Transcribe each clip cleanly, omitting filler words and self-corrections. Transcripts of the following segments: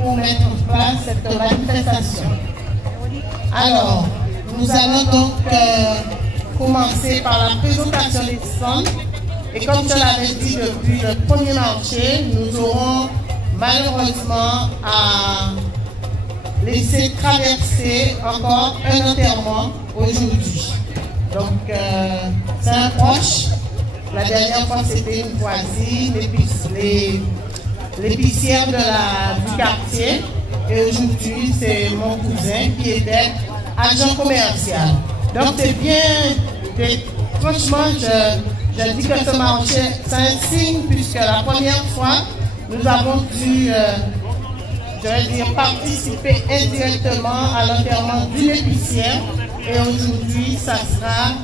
pour mettre en place cette manifestation. Alors, nous allons donc commencer par la présentation des stands. Et comme je l'avais dit depuis le premier marché, nous aurons malheureusement à laisser traverser encore un enterrement aujourd'hui. Donc, c'est un proche. La dernière fois, c'était une voisine, l'épicière du quartier. Et aujourd'hui, c'est mon cousin qui était agent commercial. Donc, c'est bien. Franchement, je dis que ce marché, c'est un signe, puisque la première fois, nous avons dû, je vais dire, participer indirectement à l'enterrement d'une épicière. Et aujourd'hui, ça sera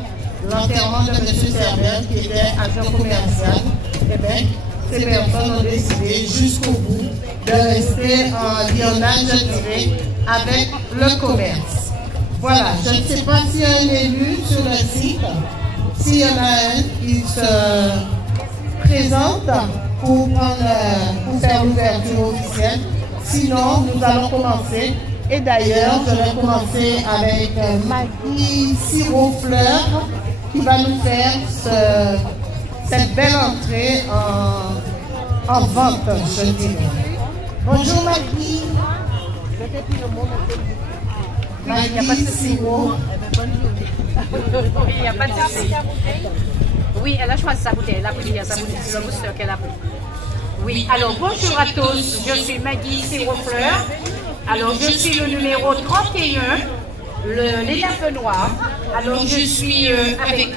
l'enterrement de M. Servel, qui était agent commercial. Eh bien, ces personnes ont décidé jusqu'au bout de rester en lionnage, je dirais, avec le commerce. Voilà, je ne sais pas s'il y a un élu sur le site. S'il y en a un qui se présente pour faire l'ouverture officielle. Sinon, nous allons commencer. Et d'ailleurs, je vais commencer avec Maggie Sirofleur qui va nous faire cette belle entrée en vente, je dirais. Bonjour Maggie. Maggie Siro. Il n'y a pas de souci. Oui, elle a choisi sa bouteille. Elle a pris sa bouteille. C'est le booster qu'elle a pris. Oui, alors bonjour à tous. Je suis Maggie Sirofleur. Alors je suis le numéro 31, les nappes noires. Alors je suis avec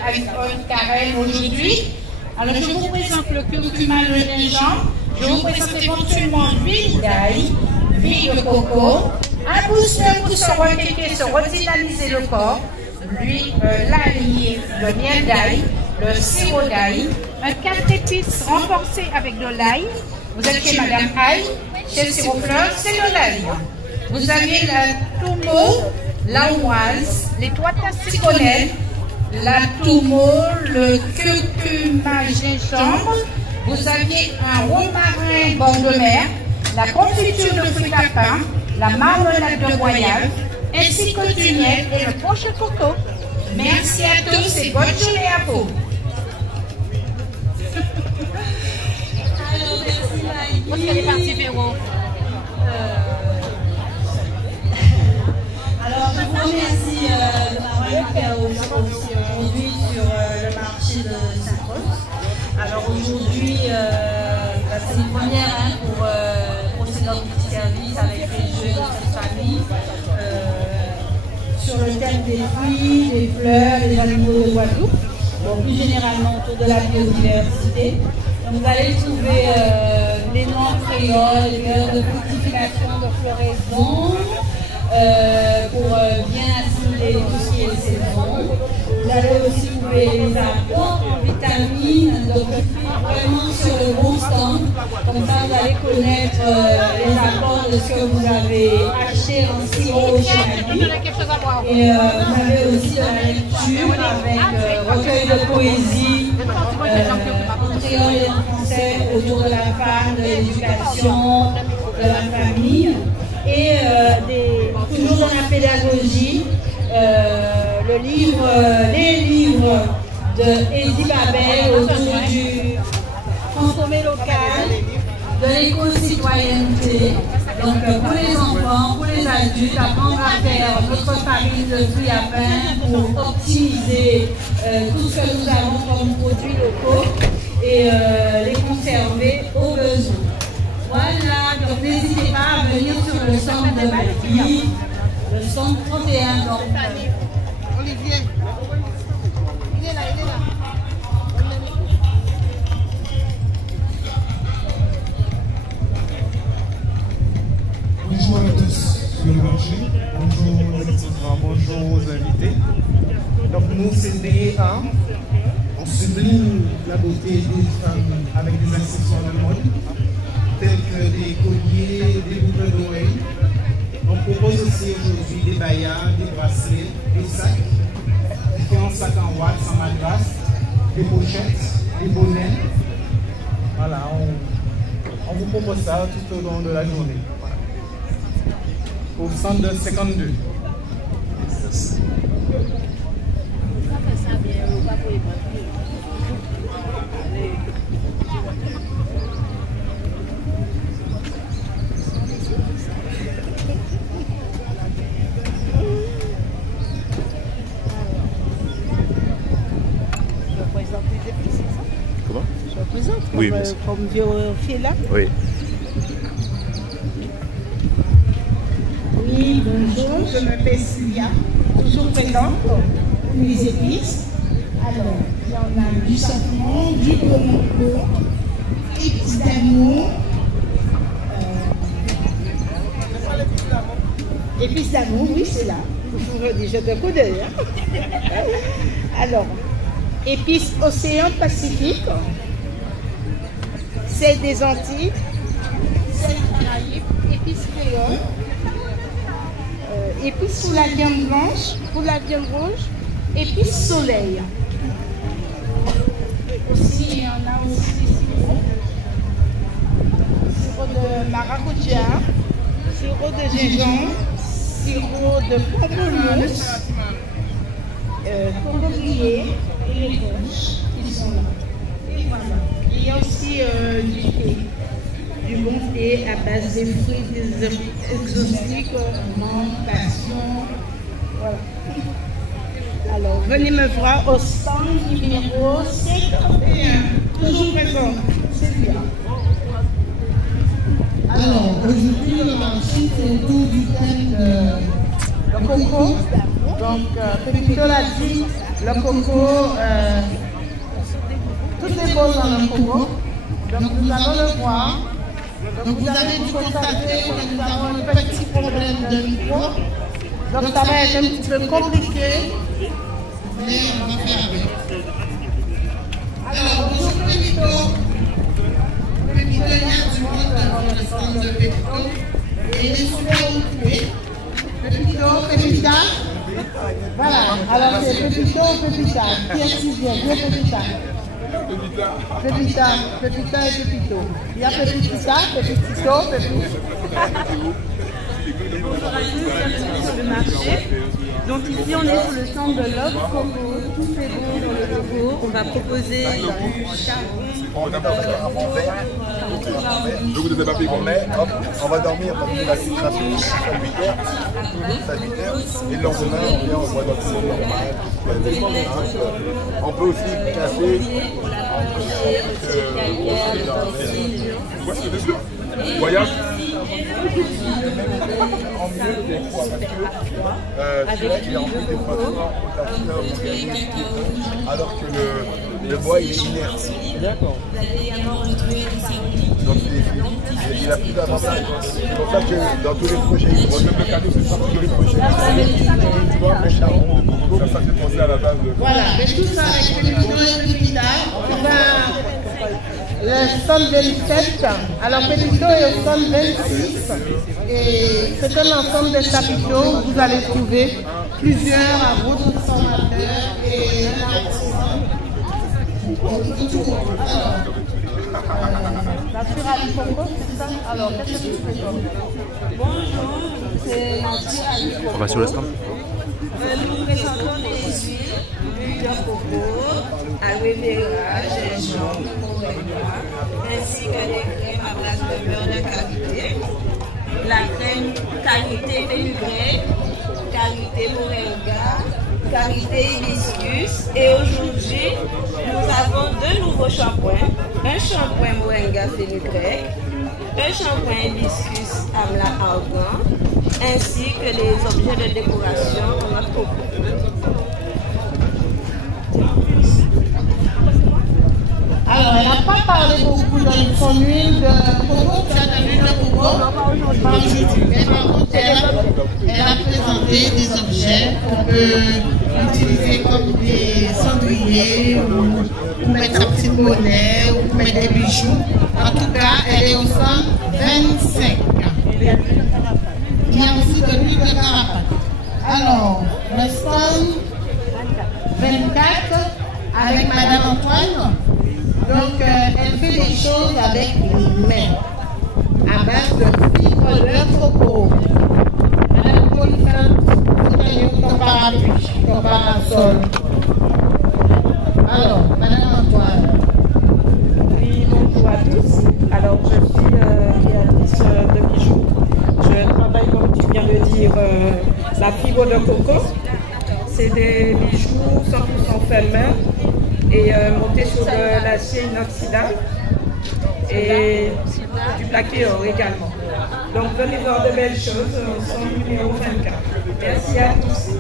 Karen aujourd'hui. Alors je vous présente le curcuma, le gingembre. Je vous présente éventuellement l'huile d'ail, l'huile de coco, un booster pour se requéquer, se redynamiser le corps, l'huile, l'ail, le miel d'ail, le sirop d'ail, un 4 épices renforcé avec de l'ail. Vous êtes chez Madame Aïe, chez Sirofleur, c'est de l'ail. Vous avez la toumo, l'anoise, les 3 tasses citronnelles, la toumo, le curcuma gingembre. Vous aviez un romarin bord de mer, la confiture de fruits à pain, la marmelade de royal, ainsi que du miel et le poche de coco. Merci à tous et bonne journée à vous. Où est-ce qu'elle est partie, Véro? Alors, je vous remercie de m'avoir invité aujourd'hui sur le marché de Saint-Rose. Alors aujourd'hui, c'est une première pour procéder dans notre service avec les jeux de cette famille sur le thème des fruits, des fleurs, des animaux de Guadeloupe. Bon, plus généralement autour de la biodiversité. Donc, vous allez trouver les noms créoles, les fleurs de fructification, de floraison, pour bien assimiler tout ce qui est saison. Vous allez aussi trouver les apports en vitamines, donc vraiment sur le bon stand. Comme ça, vous allez connaître les apports de ce que vous avez acheté en sirop chez Maggie. Et vous avez aussi de la lecture avec recueil de poésie en créole et en français autour de la femme, de l'éducation, de la famille. Et toujours dans la pédagogie, les livres de Eddie Babel autour du consommer local, de l'éco-citoyenneté. Donc pour les enfants, pour les adultes, apprendre à faire notre farine de fruits à pain pour optimiser tout ce que nous avons comme produits locaux et les conserver au besoin. Voilà, donc n'hésitez pas à venir sur le stand de Maggie, le stand 31. Donc, Olivier, il est là, il est là. Bonjour à tous sur le marché, bonjour aux invités. Donc nous c'est DA, on sublime la beauté des femmes avec des accessoires de mode, tels que des colliers, des boucles d'oreilles. On propose aussi aujourd'hui des baillards, des bracelets, des sacs, différents sacs en watts, en madras, des pochettes, des bonnets. Voilà, on vous propose ça tout au long de la journée. Voilà. au centre 52. Comment? Je représente Oui, comme, merci. comme vérifié là. Oui. Oui, bonjour, je m'appelle Sylvia, toujours présente pour les épices. Alors, il y en a du safran, du pommon, épices d'amour, épices d'amour, oui, c'est là. Il faut déjà un coup d'œil. Alors, épices Océan Pacifique, c'est des Antilles, c'est des Caraïbes, épices créoles. Épices pour la viande blanche, pour la viande rouge, épices soleil. Aussi, il y en a aussi des sirops. Sirop de maracuja, sirop de gingembre, sirop de pamplemousse, cordelier et les rouges qui sont là. Et voilà. Il y a aussi du thé. Du bon thé à base des fruits des exotiques, menthe, passion, voilà. Alors, venez me voir au stand numéro 51, toujours présent, c'est bien. Alors, aujourd'hui, le marché, c'est autour du thème le coco. Donc, Pépito l'a dit, le coco, tout est beau dans le coco. Donc, nous allons le voir. Donc vous avez dû constater que nous avons un petit problème de micro. Donc ça va être un petit peu compliqué, mais on va faire avec. Alors bonjour Pépito. Pépito est là, du monde dans le stand de Pépito. Et il est super occupé. Pépito, Pépita. Voilà, alors c'est Pépito ou Pépita. Qui est-ce qui vient? Viens Pépita. Pépita, Pépita et Pépito. Il y a Pépita, Pépito, Pépito. Bonjour à tous, bienvenue sur le marché. Donc ici on est sur le stand de Love Coco, tout est bon dans le coco. On va proposer du charbon. On va dormir parce que la filtration à 8 heures. Et le lendemain, on vient, on voit dans tout le normal. On peut aussi casser. Voyage. Alors que le bois il est inerte. D'accord. Donc il a plus d'avantages. C'est pour ça que dans tous les projets, le cadeau c'est ça pour tous les projets. Tu vois, le charbon, ça fait penser à la base de. Voilà, mais tout ça avec Pépito et Pépita, le stand 27. Alors Pépito est au stand 26. Et c'est un ensemble de chapiteaux. Vous allez trouver plusieurs à votre consommateurs et Natura du Coco, c'est ça? Alors, qu'est-ce que tu fais toi? Bonjour, c'est Natura du Coco. On va sur le stand. Nous présentons des huiles de coco, aloe vera, gingembre, moringa, ainsi que des crèmes à base de beurre de qualité. La crème qualité fenugrec, qualité moringa, qualité hibiscus. Et aujourd'hui, nous avons deux nouveaux shampoings. Un shampoing moringa fenugrec, un shampoing hibiscus amla argan, ainsi que les objets de décoration dans notre coco. Alors, elle n'a pas parlé beaucoup de son huile de coco. Tu as de l'huile de coco? Pas aujourd'hui. Mais par contre, elle a présenté des objets qu'on peut utiliser comme des cendriers ou pour mettre sa petite monnaie ou pour mettre des bijoux. En tout cas, elle est au stand 25. Il y a aussi de l'huile de carapate. Alors, le stand 24 avec Madame Antoine. Donc, elle fait des choses avec les mains, à base de fibres de coco. la fibre de coco. C'est des bijoux 100% fait main et montés sur de l'acier inoxydable et du plaqué or également. Donc venez voir de belles choses, son numéro 24. Merci à tous.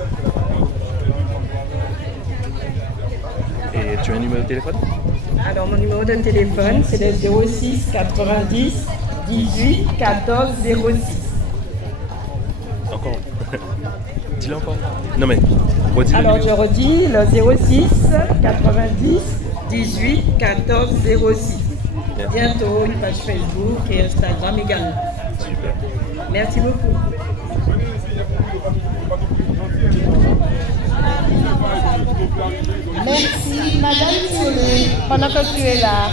Et tu as un numéro de téléphone? Alors mon numéro de téléphone c'est le 06 90 18 14 06. Encore. Dis-le encore. Non mais, redis le alors numéro. je redis le 06 90 18 14 06. Merci. Bientôt une page Facebook et Instagram également. Super. Merci beaucoup. Merci. Madame Sioulé, pendant que tu es là,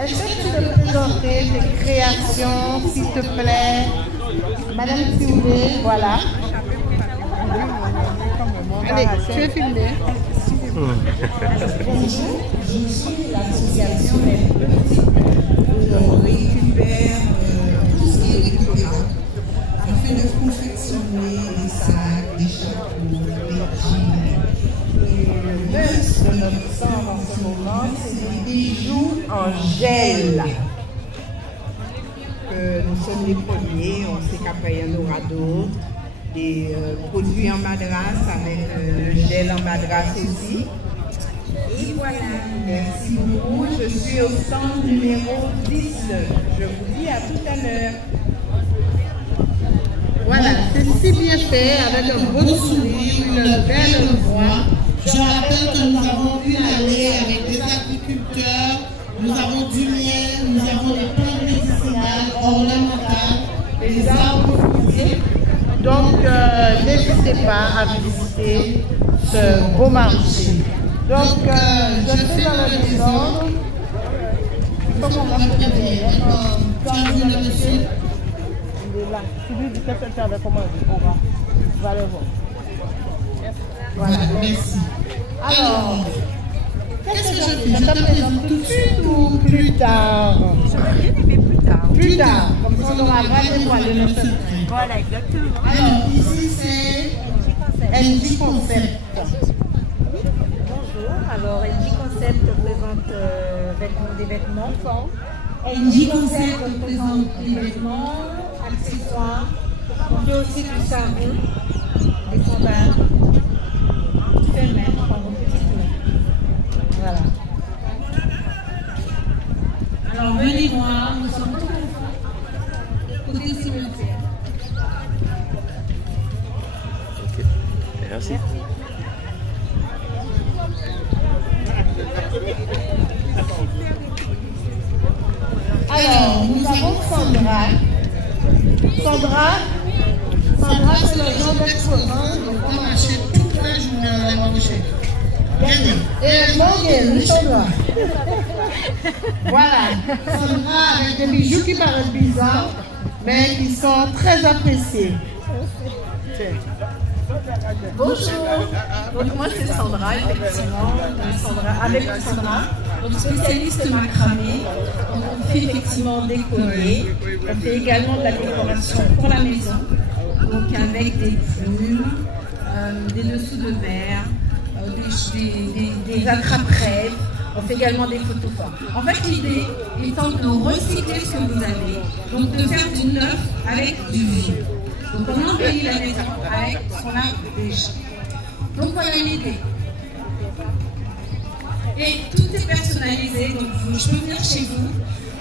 est-ce que tu peux présenter tes créations, s'il te plaît? Madame Sioulé, voilà. Allez, tu es filmée. Bonjour, je suis l'association des petits où on récupère tout ce qui est récupérable afin de confectionner des sacs, des chapeaux, des jeans. Et le buzz de notre centre en ce moment, c'est des bijoux en gel. Nous sommes les premiers, on sait qu'après il y en aura d'autres. Des produits en madras avec le gel en madras aussi. Et voilà, merci beaucoup. Je suis au stand numéro 10. Je vous dis à tout à l'heure. Voilà, c'est si bien fait, avec un beau sourire, une belle voix. Je rappelle que nous avons une année avec des agriculteurs, nous avons du miel, nous avons des plantes médicinales, ornementales, des arbres fruitiers. Donc, n'hésitez pas à visiter ce beau marché. Donc, je suis dans le désordre. Il faut qu'on va faire derrière. Tu as vu le monsieur? Il est là. Tu lui dis qu'est-ce que tu avais commandé. On va le voir. Voilà, merci. Alors, qu'est-ce que je fais? Je te présente tout de suite ou plus tard? Plus tard. Comme ça, on aura pas dévoilé nos secrets. Voilà, exactement. Alors, ici, c'est NJ Concept. Bonjour, alors NJ Concept présente des vêtements. NJ Concept présente des vêtements, accessoires. On fait aussi du savon, des sandales, fait même, par vos petites mains. Voilà. Alors venez voir, nous sommes tout côté cimetière. Ok, merci. Alors, nous avons Sandra. Sandra, c'est le genre d'exposant, donc on achète toute la journée dans les marchés. Gagné. Et Morgan, Sandra. Voilà, Sandra avec des bijoux qui paraissent bizarres, mais qui sont très appréciés. Bonjour, donc moi c'est Sandra, effectivement, avec Sandra, donc spécialiste macramé. Donc on fait effectivement des colliers, on fait également de la décoration pour la maison, donc avec des plumes, des dessous de verre, des attrape-rêves. On fait également des photos fortes. En fait, l'idée étant de recycler ce que vous avez, donc de faire du neuf avec du vieux. Donc on embellit la maison avec ce qu'on a déjà. Donc voilà l'idée. Et tout est personnalisé, donc je peux venir chez vous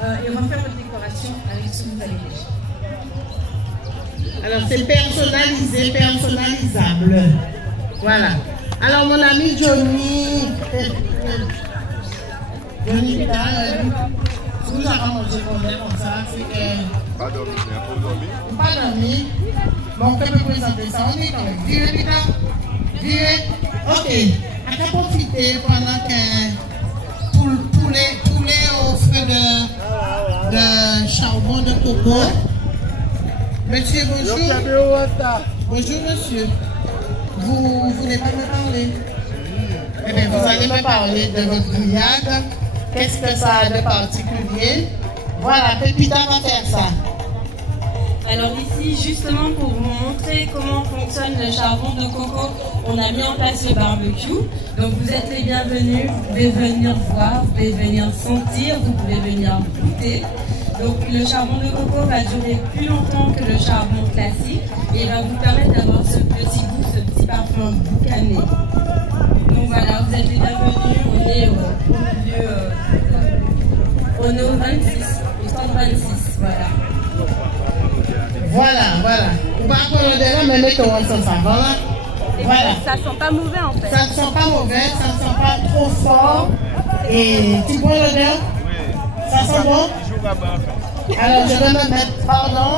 et refaire votre décoration avec ce que vous avez déjà. Alors c'est personnalisé, personnalisable. Voilà. Alors mon ami Johnny, là, vous avez mangé comme ça, c'est que... Pas dormi, mais un peu dormi. Pas dormi. Bon, on peut présenter ça, on est quand même. Virez, putain. Virez. Ok. À quoi profiter pendant que poulet au feu de charbon de coco. Monsieur, bonjour. Bonjour, monsieur. Vous voulez pas me parler? Eh bien, vous allez me parler de votre grillade. Qu'est-ce que ça a de particulier? Voilà, Pépita va faire ça. Alors ici, justement pour vous montrer comment fonctionne le charbon de coco, on a mis en place le barbecue. Donc vous êtes les bienvenus, vous pouvez venir voir, vous pouvez venir sentir, vous pouvez venir goûter. Donc le charbon de coco va durer plus longtemps que le charbon classique et va vous permettre d'avoir ce petit goût, ce petit parfum boucané. Donc voilà, vous êtes les bienvenus, on est au 26, au stand 26, voilà. Voilà. On va prendre le mais mettons ensemble ça, voilà. Voilà. Ça sent pas mauvais en fait. Ça ne sent pas mauvais, ça ne sent pas trop fort. Et tu prends l'odeur? Ça sent bon? Alors je vais me mettre, pardon,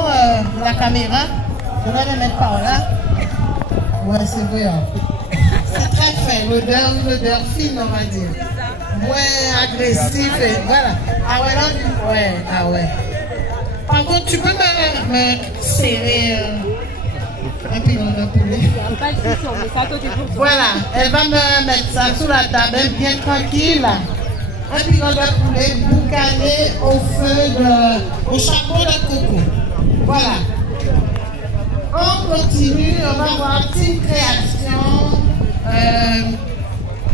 la caméra. Je vais me mettre par là. Ouais, c'est vrai. C'est très fin, l'odeur fine, on va dire. Moins agressif, et voilà. Ah ouais, là? Ouais, ah ouais. Par contre, tu peux me serrer un pilon de poulet. Voilà, elle va me mettre ça sous la table, bien tranquille. Un pilon de poulet boucané au charbon de coco. Voilà. On continue, on va voir Team Création.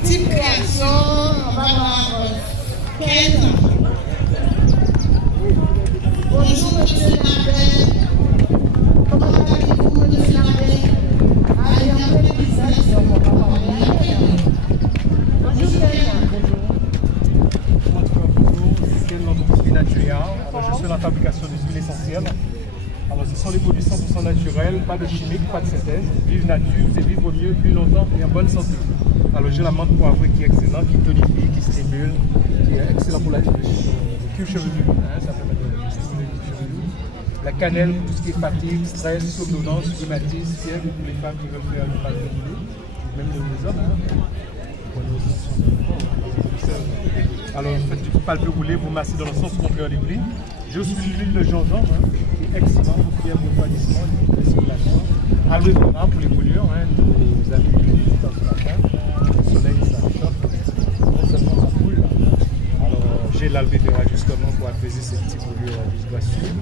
Team Création, on va voir Ken. Bonjour monsieur Nabet. Comment allez-vous monsieur Nabet? Ah, il y a un peu de business, on va parler. Bonjour Ken. Je suis dans la fabrication des huiles essentielles. Alors, ce sont les produits 100% naturels, pas de chimique, pas de synthèse. Vive nature, c'est vivre mieux, plus longtemps et en bonne santé. Alors, j'ai la menthe poivrée qui est excellente, qui tonifie, qui stimule, qui est excellent pour la cuir chevelu. Ça permet de stimuler le cuir chevelu. La cannelle pour tout ce qui est fatigue, stress, somnolence, rhumatisme, fièvre pour les femmes qui veulent faire du palpe roulé, même les hommes. Alors, vous faites du palpe roulé, vous massez dans le sens contraire des plis. J'ai aussi l'huile de gingembre, qui est excellent pour faire vos refroidissement et pour les circulations. Aloe vera pour les brûlures, vous avez l'huile dans ce matin. Le soleil, ça chauffe. Non seulement ça brûle. Alors, j'ai l'aloe vera justement pour apaiser ces petites brûlures du doigt suivre.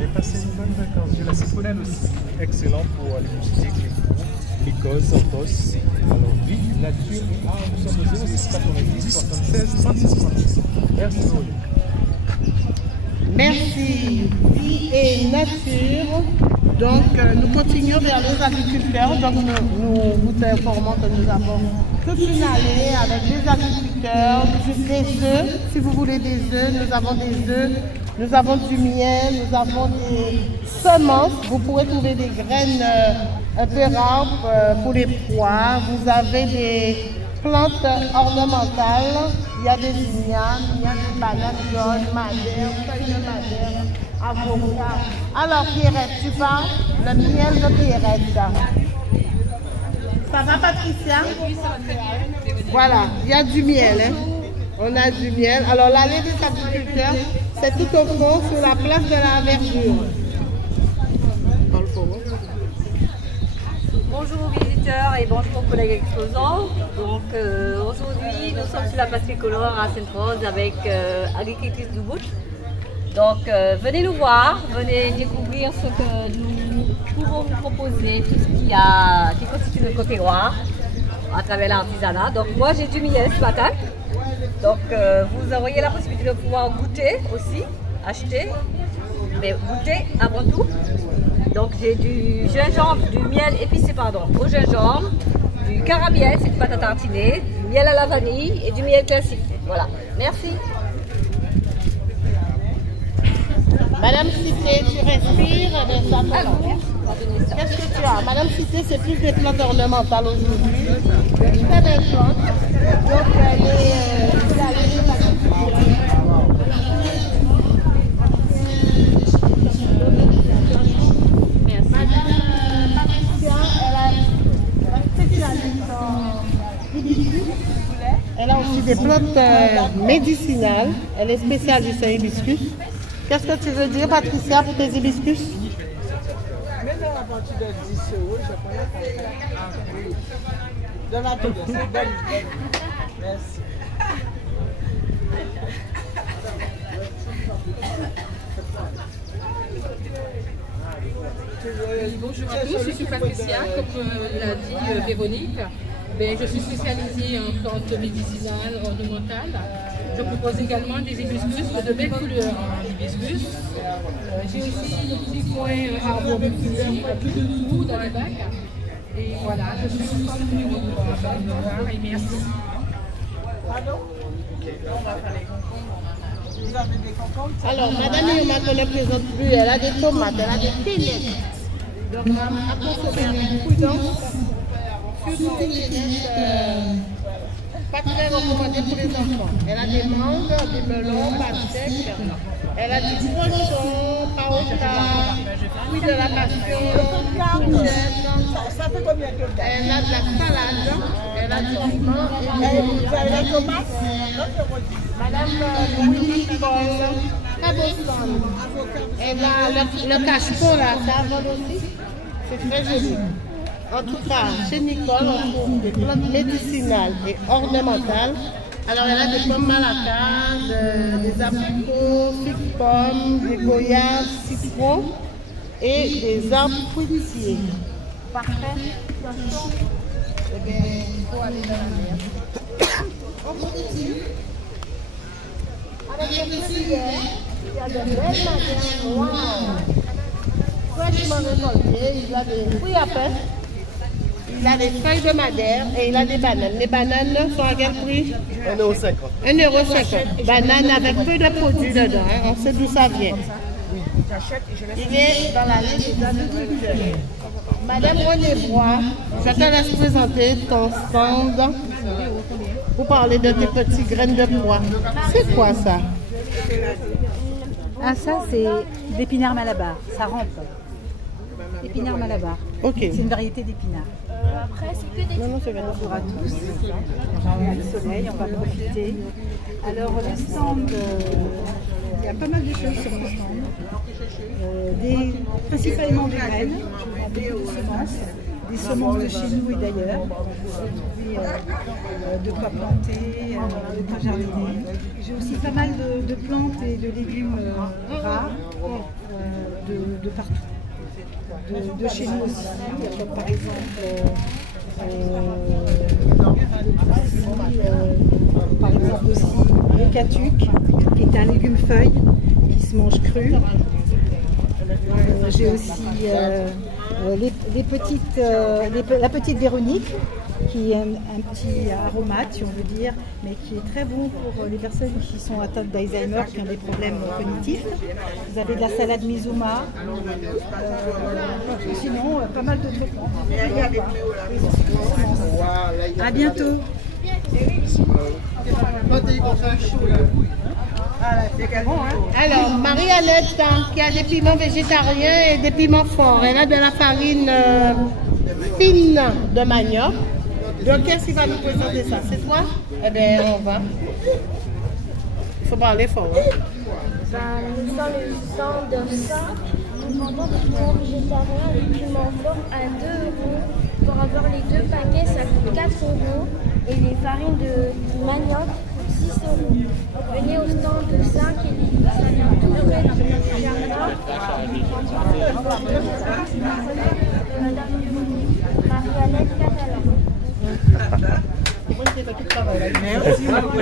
Et passer une bonne vacance. J'ai la citronnelle aussi, excellent pour les moustiques, les fous, mycoses, santos. Alors, vie, nature, nous sommes au 06 90 76 36 36. Merci beaucoup. Merci. Vie et nature. Donc, nous continuons vers nos agriculteurs. Donc, nous vous informons que nous avons toute une allée avec des agriculteurs, des œufs. Si vous voulez des œufs, nous avons des œufs. Nous avons du miel, nous avons des semences. Vous pourrez trouver des graines un peu rares pour les pois. Vous avez des plantes ornementales. Il y a des ignames, il y a des bananes jaunes, madère, feuilles de madère, avocat. Alors Pierrette, tu parles le miel de Pierrette. Ça va Patricia? Voilà, il y a du miel. Hein? On a du miel. Alors l'allée des agriculteurs, c'est tout au fond sur la place de la verdure. Bonjour aux visiteurs et bonjour aux collègues exposants. Donc aujourd'hui nous sommes sur la place tricolore à Sainte-Rose avec Agricultrice du Bout. Donc venez nous voir, venez découvrir ce que nous pouvons vous proposer, tout ce qui constitue notre terroir à travers l'artisanat. Donc moi j'ai du miel ce matin. Donc vous auriez la possibilité de pouvoir goûter aussi, acheter, mais goûter avant tout. Donc j'ai du gingembre, du miel épicé au gingembre, du caramiel, c'est du pâte à tartiner, du miel à la vanille et du miel classique. Voilà, merci. Madame Cité, tu respires de ça. Qu'est-ce que tu as? Madame Cité, c'est plus des plantes ornementales aujourd'hui. Très belle plante. Donc elle est elle a aussi des plantes médicinales. Elle est spécialiste en hibiscus. Qu'est-ce que tu veux dire, Patricia, pour tes hibiscus? Maintenant, à partir de 10 euros, je connais. Donne la tout. Merci. Bonjour à tous, je suis Patricia, comme l'a dit Véronique. Je suis spécialisée en plantes médicinales, ornementales. Je propose également des hibiscus de belles couleurs en hibiscus. J'ai aussi le petit coin arboriculé, tout de tout dans le bac. Et voilà, je suis sous forme numéro 3. Et merci. Pardon? Vous avez des concombres? Alors, Madame Yoma ne présente plus, elle a des tomates, elle a des peinettes. Donc, à consommer avec prudence. Surtout les peinettes, pas très recommandées pour les enfants. Elle a des mangues, des melons, pastèques. Elle a du poisson, paota, fruits de la passion, ça fait combien de temps? elle a de la salade, elle a du piment. Vous avez la tomate? Madame Louis Nicole, Cabosson. Elle a le cache-pot là, ça vole aussi. C'est très joli. En tout cas, chez Nicole, on trouve des plantes médicinales et ornementales. Alors, elle a des pommes malakas, des abricots, figues pommes, des goyaves, citrons et des arbres fruitiers. Parfait. Eh bien, il faut aller dans la mer. On continue. Avec le figuier, il y a de belles madères noires. Fraîchement récoltées, il y a des fruits à pain. Il a des feuilles de madère et il a des bananes. Les bananes sont à quel prix? 1,50 €. 1,50 €. Bananes avec peu de produits dedans, hein. On sait d'où ça vient. Il est dans la liste des agriculteurs. Madame René Bois, je te laisse présenter ton stand pour parler de tes petites graines de pois. C'est quoi ça? Ah, ça c'est l'épinard malabar, ça rampe. Épinard malabar. Ok. C'est une variété d'épinards. Après, c'est que des... Bonjour à tous. On a le soleil, on va profiter. Alors, le stand, il y a pas mal de choses sur le stand. Principalement des graines, des semences de chez nous et d'ailleurs. De quoi planter, de quoi jardiner. J'ai aussi pas mal de plantes et de légumes rares de partout. De chez nous aussi, comme par exemple aussi le catuc, qui est un légume feuille qui se mange cru. J'ai aussi la petite Véronique, qui est un petit aromate, si on veut dire, mais qui est très bon pour les personnes qui sont atteintes d'Alzheimer, qui ont des problèmes cognitifs. Vous avez de la salade Mizuma, sinon pas mal d'autres plantes. À bientôt. Alors, Marie-Annette, qui a des piments végétariens et des piments forts. Elle a de la farine fine de manioc. Donc, qu'est-ce qui va nous présenter ça? C'est toi? Eh bien, on va. Il faut parler fort. Nous sommes le stand de ça. Nous vendons des piments végétariens et des piments forts à 2 €. Pour avoir les 2 paquets, ça coûte 4 €. Et les farines de manioc coûtent 6 €. Venez au stand de 5 et ça vient tout près du jardin. Madame Marie-Annette Catalan. Merci beaucoup.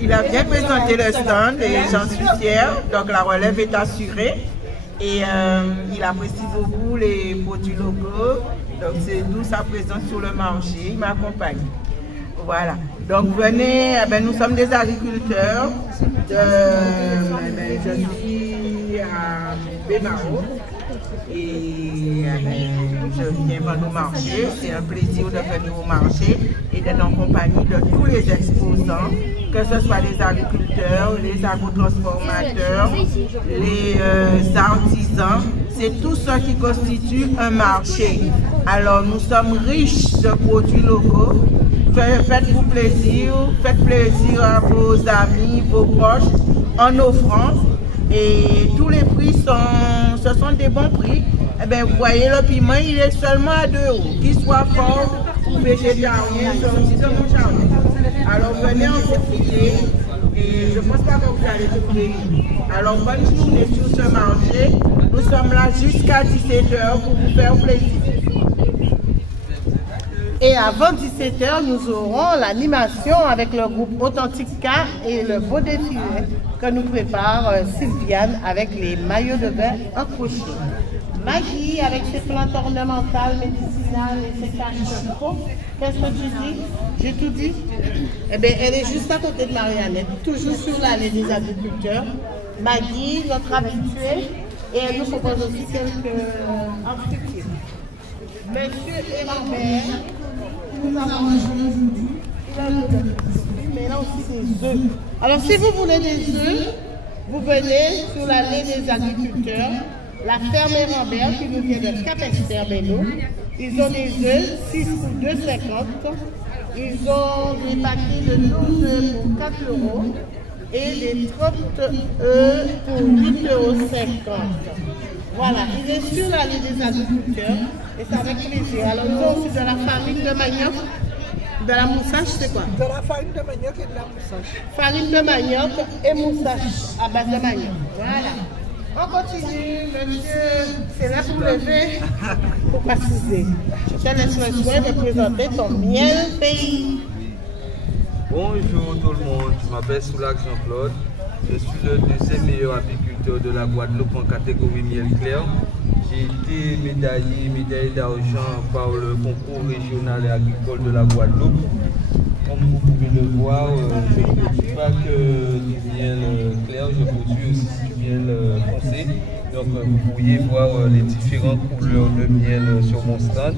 Il a bien présenté le stand et j'en suis fière. Donc la relève est assurée et il apprécie beaucoup les produits locaux. Donc c'est d'où sa présence sur le marché. Il m'accompagne. Voilà. Donc venez, nous sommes des agriculteurs. Je suis à Bémaro. Et je viens vendre au marché. C'est un plaisir de venir au marché et d'être en compagnie de tous les exposants, que ce soit les agriculteurs, les agrotransformateurs, les artisans. C'est tout ce qui constitue un marché. Alors nous sommes riches de produits locaux. Faites-vous plaisir, faites plaisir à vos amis, vos proches en offrant. Et tous les prix ce sont des bons prix. Eh bien, vous voyez, le piment, il est seulement à 2 €. Qu'il soit fort ou végétarien, sorti de mon jardin. Alors venez en profiter. Et je ne pense pas que vous allez trouver. Alors bonne journée sur ce marché. Nous sommes là jusqu'à 17h pour vous faire plaisir. Et avant 17h, nous aurons l'animation avec le groupe Authentique K et le beau défilé que nous prépare Sylviane avec les maillots de bain accrochés. Maggie avec ses plantes ornementales, médicinales et ses caches-chevaux. Qu'est-ce que tu dis? J'ai tout dit? Eh bien, elle est juste à côté de Mariannette, toujours sur l'allée des agriculteurs. Maggie, notre habituée, et elle nous propose aussi quelques articles. Monsieur et Lambert, nous avons mangé aujourd'hui. Mais là aussi des œufs. Alors, si vous voulez des œufs, vous venez sur l'allée des agriculteurs. La ferme Rambert qui nous vient de Cap-Esterbello. Ils ont des œufs, 6 pour 2,50. Ils ont des paquets de 12 œufs pour 4 € et des 30 œufs pour 8,50 €. Voilà, il est sur l'allée des agriculteurs et c'est avec plaisir. Alors, ils ont aussi de la farine de manioc, de la moussage, c'est quoi? De la farine de manioc et de la moussage. Farine de manioc et moussage à base de manioc. Voilà. On continue, monsieur. C'est là pour lever, pour préciser. Je te laisse le soin de présenter ton miel pays. Bonjour tout le monde, je m'appelle Soulac Jean-Claude. Je suis le deuxième meilleur apiculteur de la Guadeloupe en catégorie miel clair. J'ai été médaillé d'argent par le concours régional et agricole de la Guadeloupe. Comme vous pouvez le voir, je ne produis pas que du miel clair, je produis aussi du miel foncé. Donc vous pourriez voir les différentes couleurs de miel sur mon stand.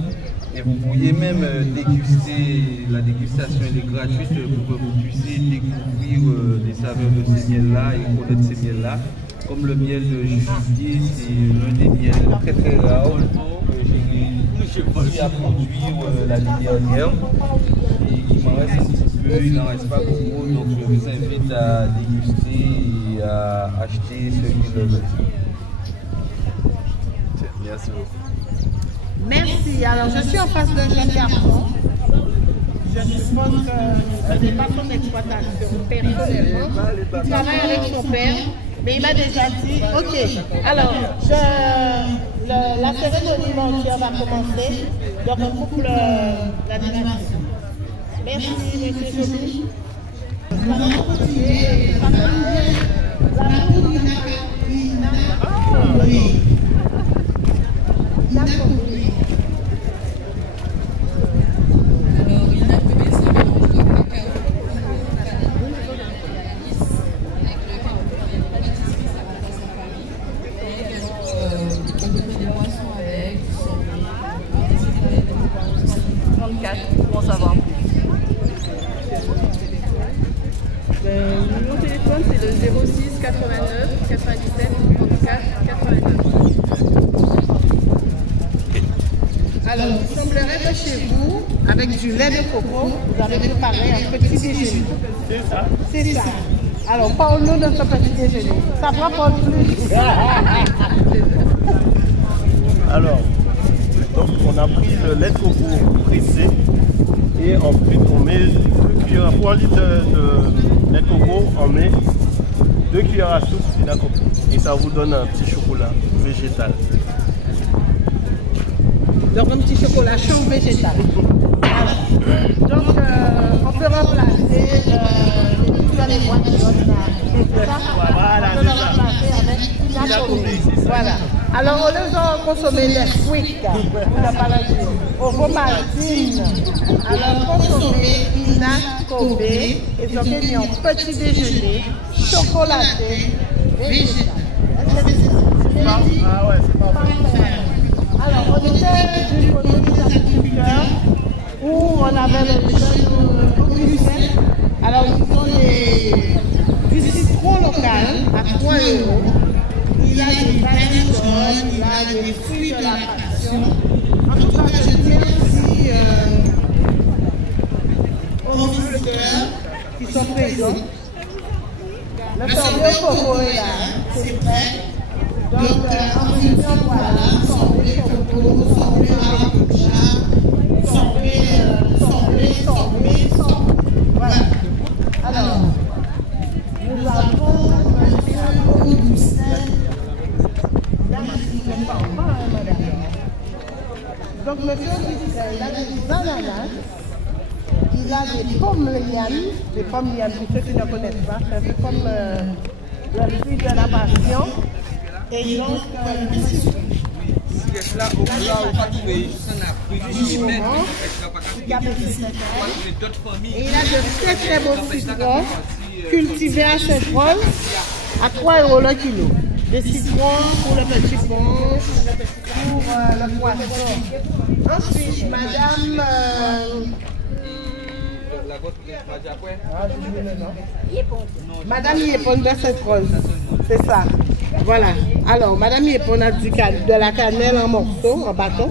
Et vous pourriez même déguster, la dégustation elle est gratuite pour que vous puissiez découvrir les saveurs de ces miels-là et connaître ces miels-là. Comme le miel de juillet, c'est l'un des miels très très rares que j'ai réussi à produire l'année dernière. Et il m'en reste un petit peu, il n'en reste pas beaucoup, donc je vous invite à déguster et à acheter ce qui le veut. Merci beaucoup. Merci. Alors, je suis en face d'un jeune garçon. Je suppose que ce n'est pas son exploitation personnellement. Il travaille avec son père, mais il m'a déjà dit, ok, alors, la cérémonie mondiale va commencer, donc on coupe l'animation. Merci, monsieur Joly. Nous allons continuer. Comment ça va? Mon téléphone c'est le 06 89 97 34 89. Alors, il semblerait que chez vous, avec du lait de coco, vous avez préparé un petit déjeuner. C'est ça. C'est ça. Alors, parle-nous de ce petit déjeuner. Ça prend pas plus. Alors, donc on a pris le lait de coco pressé et ensuite on met 2 cuillères, pour 1 litre de lait de coco, on met 2 cuillères à soupe d'huile à coco et ça vous donne un petit chocolat végétal. Donc un petit chocolat chaud végétal. Donc on peut remplacer les boîtes de ça. Voilà, on peut le remplacer avec une accompagné. Voilà. Alors au lieu de consommer les fruits, au Ovomaltine, alors consommer une accompagné et donc il y a un petit déjeuner chocolaté végétal. Ah ouais, c'est pas vrai. Alors, on était du côté des agriculteurs où on avait les jeunes Augustins. Alors, ils ont du citron local à 3 €. Il y a des bananes jaunes, il y a des fruits de la passion. En tout cas, je tiens aussi aux visiteurs qui sont présents. Le sorbet au coco est là, c'est prêt. Donc, en disant, voilà, sorbet coco, sorbet maracuja, sorbet. Voilà. Alors, nous avons M. Augustin Damascus. madame. Donc, monsieur Augustin, il a des ananas, il a des pommes lianes, pour ceux qui ne connaissent pas, c'est un peu comme le fruit de la passion. Et donc, et il a de très très beaux citrons cultivés à Saint-Rose à 3 € le kilo. Des citrons pour le petit pont, pour le poisson. Ensuite, madame... Madame Yépon de Saint-Rose, c'est ça. Voilà. Alors, Madame Yépon a de la cannelle en morceaux, en bâton.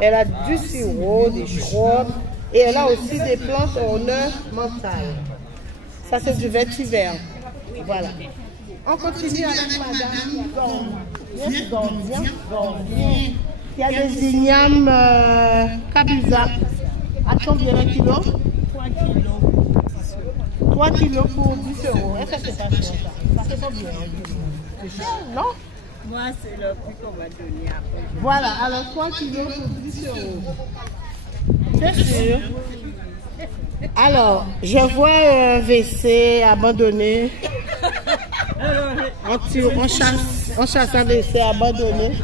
Elle a du sirop, des chromes. Et elle a aussi des plantes ornementales. Ça, c'est du vétiver. Voilà. On continue avec Madame Gordien, qui a des ignames Kabuza. À combien de kilos? 3 kilos pour 10 €. Est-ce que c'est pas cher ça? Ça fait combien? C'est cher, non? Moi, c'est le prix qu'on m'a donné après. Voilà, alors 3 kilos pour 10 €. C'est sûr. Alors, je vois un WC abandonné. On chasse un WC abandonné.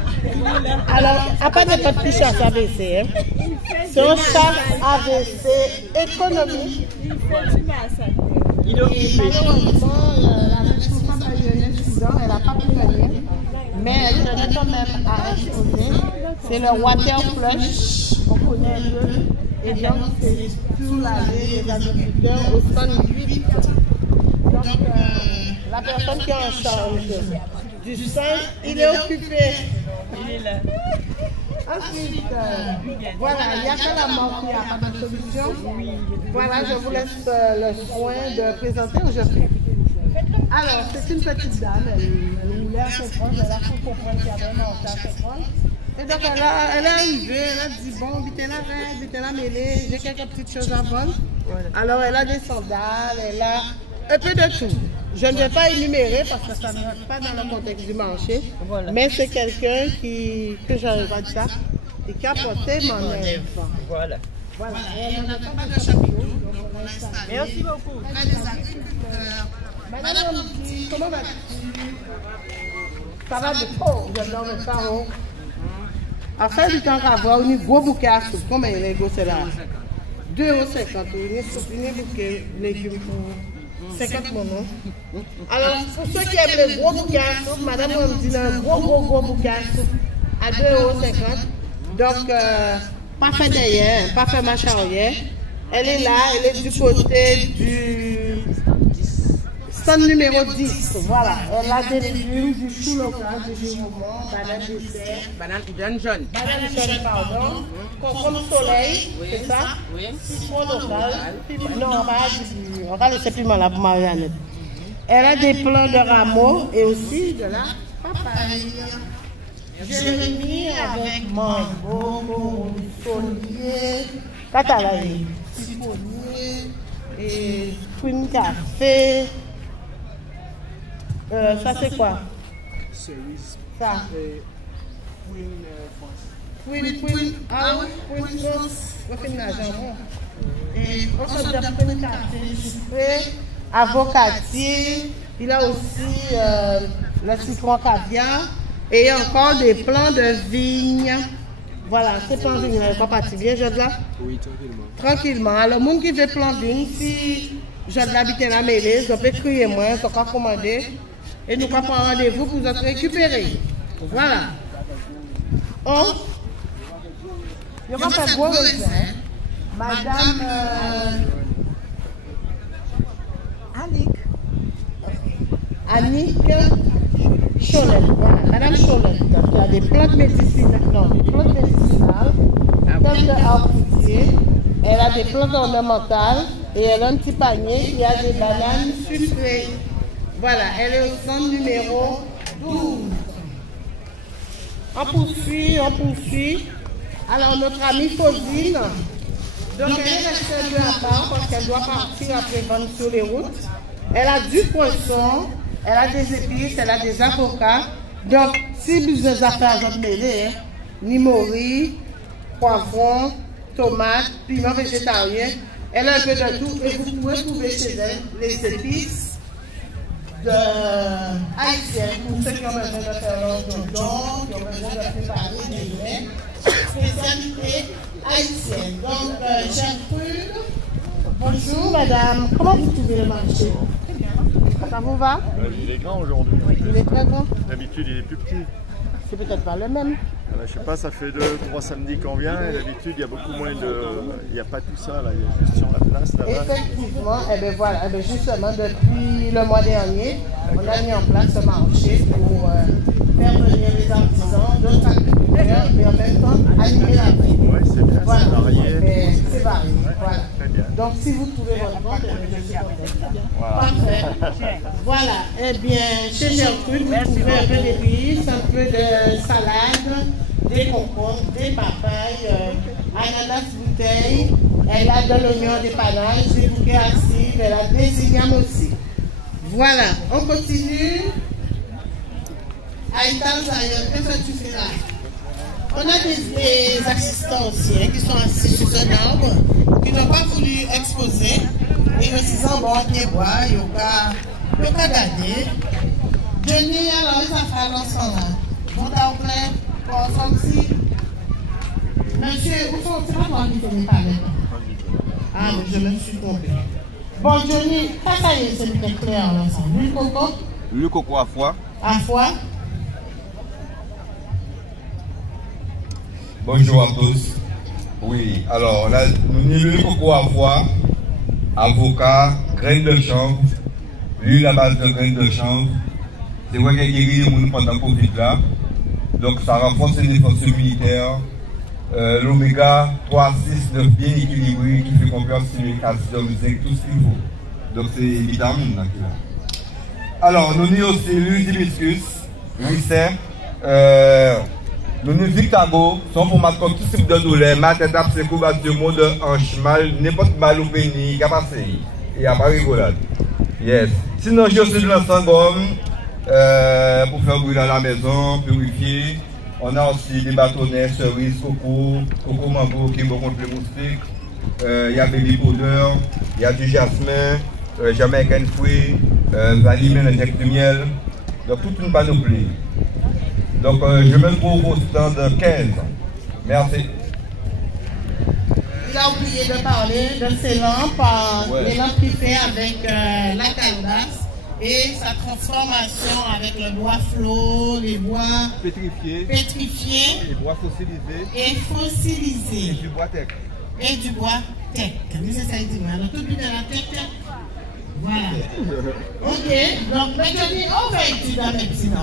Alors, à pas de petit chasse à WC. Hein. C'est un chasse à WC économique. Il est occupé. Malheureusement, la responsable a eu un incident, elle n'a pas pu venir. Mais elle tenait quand même à exposer. C'est le water flush, on connaît un peu. Et donc, c'est tout l'année des agriculteurs au 108. Donc, la personne qui est en charge du sol, il est occupé. Il est là. Ensuite, voilà, il n'y a que la mort qui n'a pas de solution. Voilà, je vous laisse le soin de présenter aujourd'hui. Alors, c'est une petite dame, elle voulait à Saint-Rose, elle a fait comprendre qu'il y avait un montage à Saint-Rose. Et donc, elle est arrivée, elle a dit, bon, vite la reine, vite la mêlée, j'ai quelques petites choses à vendre. Alors, elle a des sandales, elle a un peu de tout. Je ne vais pas énumérer parce que ça ne rentre pas dans le contexte du marché, mais c'est quelqu'un que j'arrive à dire ça, et qui a porté mon œuvre. Voilà. Voilà. Et on n'a pas de chapiteau, donc on va installer. Merci beaucoup. Auprès des agriculteurs. Madame, comment vas-tu? Ça va de haut, je dors le pharaon. En fait, du temps qu'à voir, on a un gros bouquet à soupe. Combien il est gros, c'est là? 2,50 €. On a un bouquet de légumes pour 50 monos. Alors, pour ceux qui aiment les gros bouquets à soupe, madame me dit un gros bouquet à soupe à 2,50 €. Donc, pas fait derrière, pas fait marche arrière. Elle est là, elle est du côté du stand numéro 10. Voilà, elle a des légumes, du chou local, du jumement, banane dessert. Banane jaune. Banane jaune, pardon. Concombre soleil, c'est ça? Oui. Citron local. Non, on va laisser piment là pour Marianne. Elle a des plants de rameaux et aussi de la papaye. Jérémy avec mango, solier, catalaye, citronnier et fruits de café. Ça c'est quoi? Cerise. Ça. Queen. Ah oui, Queen sauce. On fait une jambon. Et on fait de fruits de café, sucré, avocatier. Il a aussi le citron caviar. Et encore des plants de vigne. Voilà, ces plants de vigne, elle n'est pas partie bien, Jade là? Oui, tranquillement. Tranquillement. Alors, le monde qui veut plants de vigne, si Jade là habite la mêlée, je peux crier moi, je peux commander. Et nous allons prendre rendez-vous pour vous récupérer. Voilà. Oh, je vais faire gros raisin. Madame Annick Cholet. Voilà, Madame Cholet. Il y a des plantes médicinales. Non, des plantes médicinales. Plantes de harcoutier. Elle a des plantes ornementales. Et elle a un petit panier qui a des bananes sucrées. Voilà, elle est au stand numéro 12. On poursuit. Alors, notre amie Fausine, donc elle est restée un peu à part parce qu'elle doit partir après vendre sur les routes. Elle a du poisson, elle a des épices, elle a des avocats. Donc, si vous avez affaires à votre mêlée, ni mori, poivron, tomate, piment végétarien. Elle a un peu de tout et vous pouvez trouver chez elle les épices haïtiennes pour ceux qui ont besoin de faire leur dodon, qui ont besoin de préparer des mets, spécialité haïtienne. Donc, Gertrude, bonjour madame, comment vous trouvez le marché? Ça vous va? Il est grand aujourd'hui. Oui, il est très grand. D'habitude, il est plus petit. C'est peut-être pas le même. Je sais pas, ça fait 2-3 samedis qu'on vient et d'habitude il y a beaucoup moins de... Il n'y a pas tout ça là, il y a juste sur la place là-bas. Effectivement, et bien voilà, et bien justement depuis le mois dernier, on a mis en place ce marché pour faire venir les artisans, d'autres agriculteurs et en même temps animer la vie. Oui, c'est bien, voilà. C'est varié. C'est varié, voilà. Très bien. Donc si vous trouvez votre compte, je suis contente. Voilà. Parfait. Voilà, eh bien chez Gertrude, vous trouvez un peu d'épices, un peu de salade, des concombres, des papayes, ananas bouteille, elle a de l'oignon dépannage, des bouquets acides, elle a des ignames aussi. Voilà, on continue. Aïtal Zayon, qu'est-ce que tu fais là? On a des assistants aussi hein, qui sont assis sous un arbre, qui n'ont pas voulu exposer. Et je suis en bord qui boit, il n'y a pas gagné. Denis, alors, ça fait l'ensemble là. Bon, t'as au clair, bon, si. Monsieur, où sont, c'est pas moi qui te parle. Ah, mais je me suis trompé. Bon, Johnny, ça y est, c'est clair l'ensemble. L'huile coco? L'huile coco à foie. À foie? Bonjour à tous. Oui, alors on a l'huile coco à foie, avocat, graines de chanvre, l'huile à base de graines de chanvre. C'est vrai qu'elle guérit les gens pendant le Covid là. Donc ça renforce les défenses immunitaires. L'oméga 3, 6, 9 bien équilibré qui fait confiance sur le calcium, le zinc, tout ce qu'il faut. Donc c'est les vitamines là qu'il a. Alors nous avons aussi l'huile d'hibiscus, ricin, nous avons Victago, sont pour mettre tout type de douleur, ma tête à ses courbatures, maux de hanche, mal, n'importe mal ou béni, capacité. Il n'y a pas de rigolade. Yes. Sinon j'ai aussi de l'encens-gomme pour faire brûler à la maison, purifier. On a aussi des bâtonnets, cerises, coco mango qui vont contre les moustiques. Il y a baby powder, il y a du jasmin, Jamaican fruit, vanille avec du miel. Donc toute une panoplie. Donc je me trouve au stand 15. Merci. Il a oublié de parler de ces lampes, les lampes qu'il fait avec la calebasse. Et sa transformation avec le bois flot, les bois pétrifiés, les bois fossilisés et fossilisés. Et du bois tech. Et du bois tech. Mais c'est ça, il dit, alors tout de la tech. Voilà. Ok, donc maintenant, on va étudier la médecine.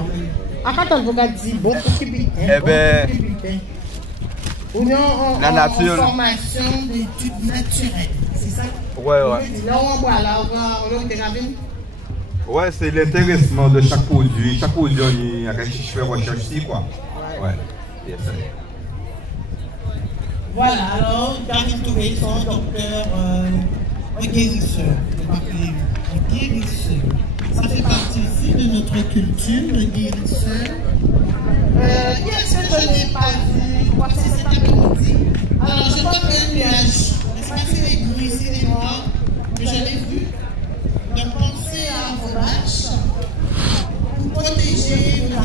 Quand on regarde, bon, eh bien, la nature. Formation d'études naturelles, c'est ça? Ouais. Là, on voit là, on va ouais, c'est l'intéressement de chaque produit. Chaque produit, on a fait recherche ici, quoi. Ouais. Yes. Voilà, alors, David Touré, son docteur, un guérisseur. Un guérisseur. Ça fait partie aussi de notre culture, le guérisseur. Qu'est-ce que je n'ai pas vu? Quoi, c'est cet après-midi. Alors, je vois que le nuage, n'est-ce pas, c'est les gris, c'est les noirs, que je l'ai vu. De penser à vos vaches pour protéger la.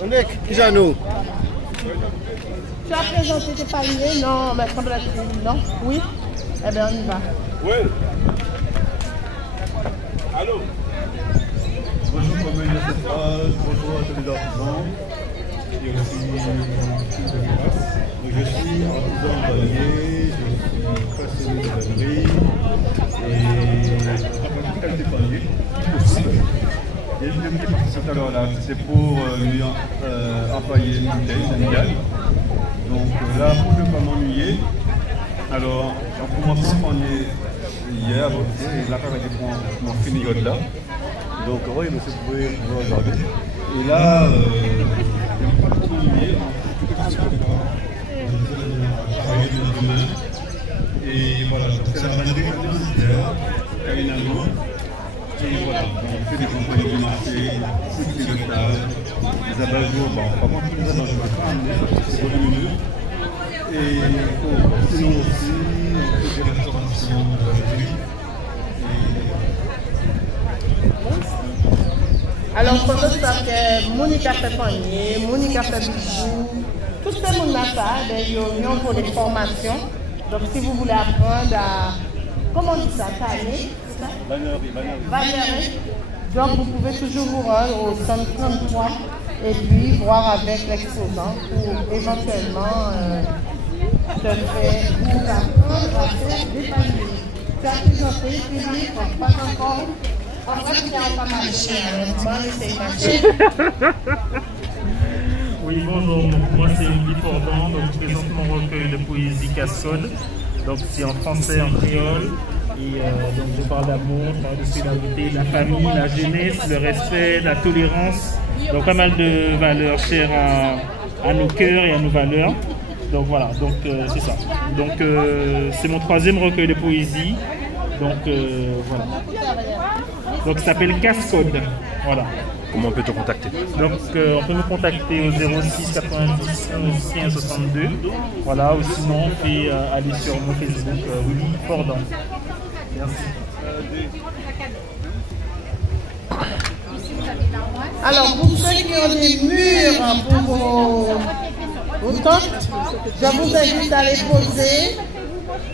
Monique, qui est nous? Tu as présenté tes paliers? Non, mais semble-t-il, non? Oui? Eh bien, on y va. Oui. Allô? Bonjour commune de cette phrase, bonjour à tous les artisans et aussi je suis artisan bannier, je suis passionné de bannerie et qualité bannier aussi. Il y a une deuxième question tout à l'heure là, c'est pour lui employer une bouteille familiale. Donc là, pour ne pas m'ennuyer, alors en commençant on est hier et l'appareil est pour mon finigode là. Donc oui, monsieur, vous pouvez regarder. Et là, il n'y a pas trop d'ennuyer. Et voilà, c'est la vanne des Kainano. Et voilà, on fait des compagnies du marché, tout ce qui est local, les abat-jours, bon, par contre, tous les abat-jours, je ne vais pas amener parce que c'est volumineux. Et sinon aussi, on fait des restaurations Alors, pour ça, que Monica fait panier, Monica fait bijoux, tout ce monde-là, des réunions pour des formations. Donc, si vous voulez apprendre à, comment on dit ça, tailler, Valérie. Donc, vous pouvez toujours vous rendre au 133 et puis voir avec l'exposant pour éventuellement te faire vous apprendre à faire des paniers. Tu as présenté, Philippe, pas encore. En fait, il n'y a pas marché, alors moi, c'est marché. Oui, bonjour, donc, moi c'est Philippe Orban, donc je présente mon recueil de poésie Cascode. Donc c'est en français, en créole. Et donc je parle d'amour, je parle de solidarité, de la famille, la jeunesse, le respect, la tolérance. Donc pas mal de valeurs chères à nos cœurs et à nos valeurs. Donc voilà, donc c'est ça. Donc c'est mon troisième recueil de poésie. Donc voilà. Donc ça s'appelle Cascode. Voilà. Comment on peut te contacter? Donc on peut nous contacter au 06 90 11 15 62. Voilà, ou sinon on peut aller sur mon Facebook Willy Fordan. Merci. Alors pour ceux qui ont des murs pour vos tentes, je vous invite à les poser,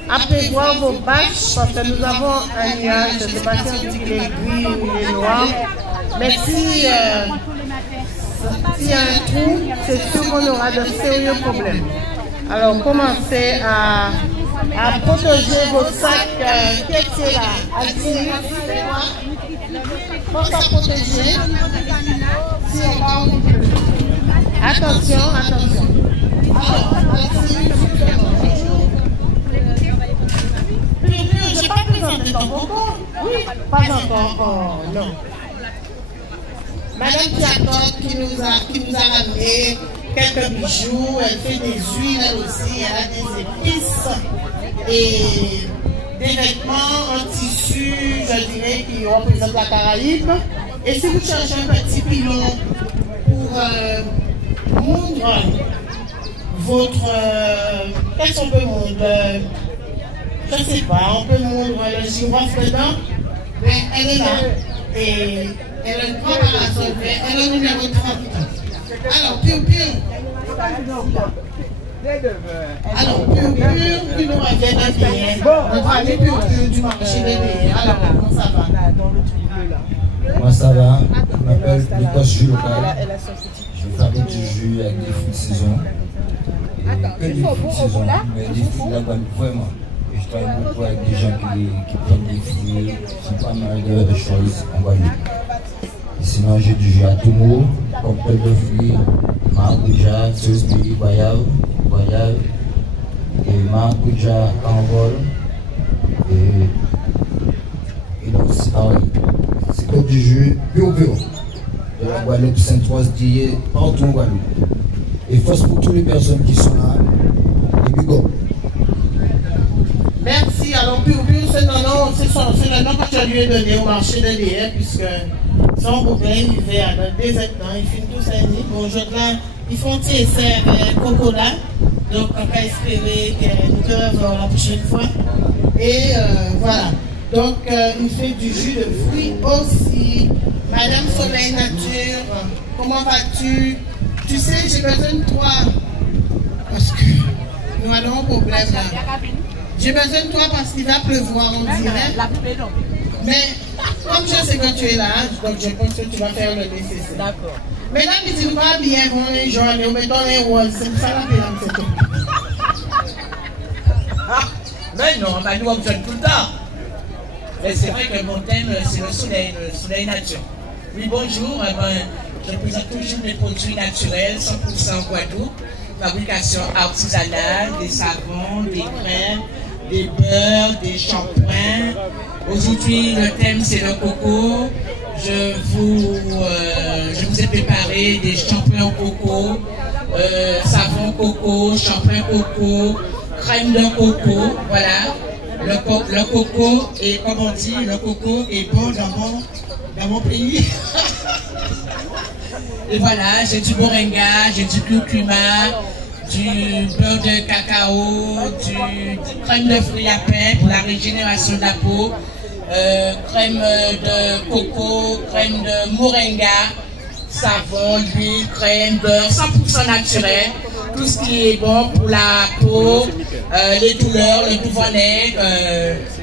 à prévoir vos bâches, parce que nous avons un nuage, je ne sais pas si on dit qu'il est gris ou il est noir, mais s'il y a un trou, c'est sûr qu'on aura de sérieux problèmes. Alors commencez à protéger vos sacs qui étaient là. Allez, pour ça protéger. Si on va attention, attention. Alors, je n'ai pas présenté ton concours. Oui, pas encore, non. Madame Diacote qui nous a ramené quelques bijoux, elle fait des huiles aussi, elle a des épices et des vêtements en tissu, je dirais, qui représentent la Caraïbe. Et si vous cherchez un petit pilon pour moudre votre... qu'est-ce qu'on peut moudre? Je ne sais pas, on peut moudre le girofle dedans, mais elle est là. Et elle a un grand parasol, elle a le numéro 30. Alors, Alors, puis nous revient d'un pays. On va aller du marché des pays. Alors, comment ça va? Moi, ça va. Je m'appelle Lucas Jus local. Je fabrique du jus avec des fruits de saison. Que des fruits de saison, mais des fruits de la Guadeloupe, vraiment. Et je travaille beaucoup avec des gens qui prennent des fruits, qui sont pas mal de choses en Guadeloupe. Sinon, j'ai du jus à tout mot, cocktail de fruits, maracuja, sauce pays, goyave, et maracuja, carambole, et donc c'est pareil. C'est comme du jus pur de la Guadeloupe, Sainte-Rose, d'hier, partout en Guadeloupe. Et force pour toutes les personnes qui sont là, et puis go. Merci. Alors, pur, c'est le nom que tu as lui donné au marché de l'IR, puisque son problème, il fait dans des temps, ils finissent tous un nid. Bon, là, ils font TSR Coca-Cola, donc on peut espérer que nous te reverrons la prochaine fois. Et voilà. Donc, il fait du jus de fruits aussi. Madame Soleil Nature, comment vas-tu? Tu sais, j'ai besoin de toi. Parce que nous avons un problème là. J'ai besoin de toi parce qu'il va pleuvoir, on dirait. Mais comme je sais que tu es là, donc je pense que tu vas faire le nécessaire. D'accord. Mais là, tu ne vas bien bon les jaunes, ou mettons les roses, c'est ça la peine, c'est tout. Mais non, on va nous obtenir tout le temps. Mais c'est vrai que mon thème, c'est le soleil nature. Oui, bonjour, je présente toujours des produits naturels, 100% Guadeloupe, fabrication artisanale, des savons, des crèmes, des beurres, des shampoings. Aujourd'hui, le thème c'est le coco. Je vous ai préparé des shampoings au coco, savon coco, shampoing coco, crème de coco, voilà. Le coco est, comme on dit, le coco est bon dans mon pays. Et voilà, j'ai du moringa, j'ai du curcuma, du beurre de cacao, du crème de fruits à pain pour la régénération de la peau, crème de coco, crème de moringa, savon, huile, crème, beurre, 100% naturel. Tout ce qui est bon pour la peau, les douleurs, le nouveau-né,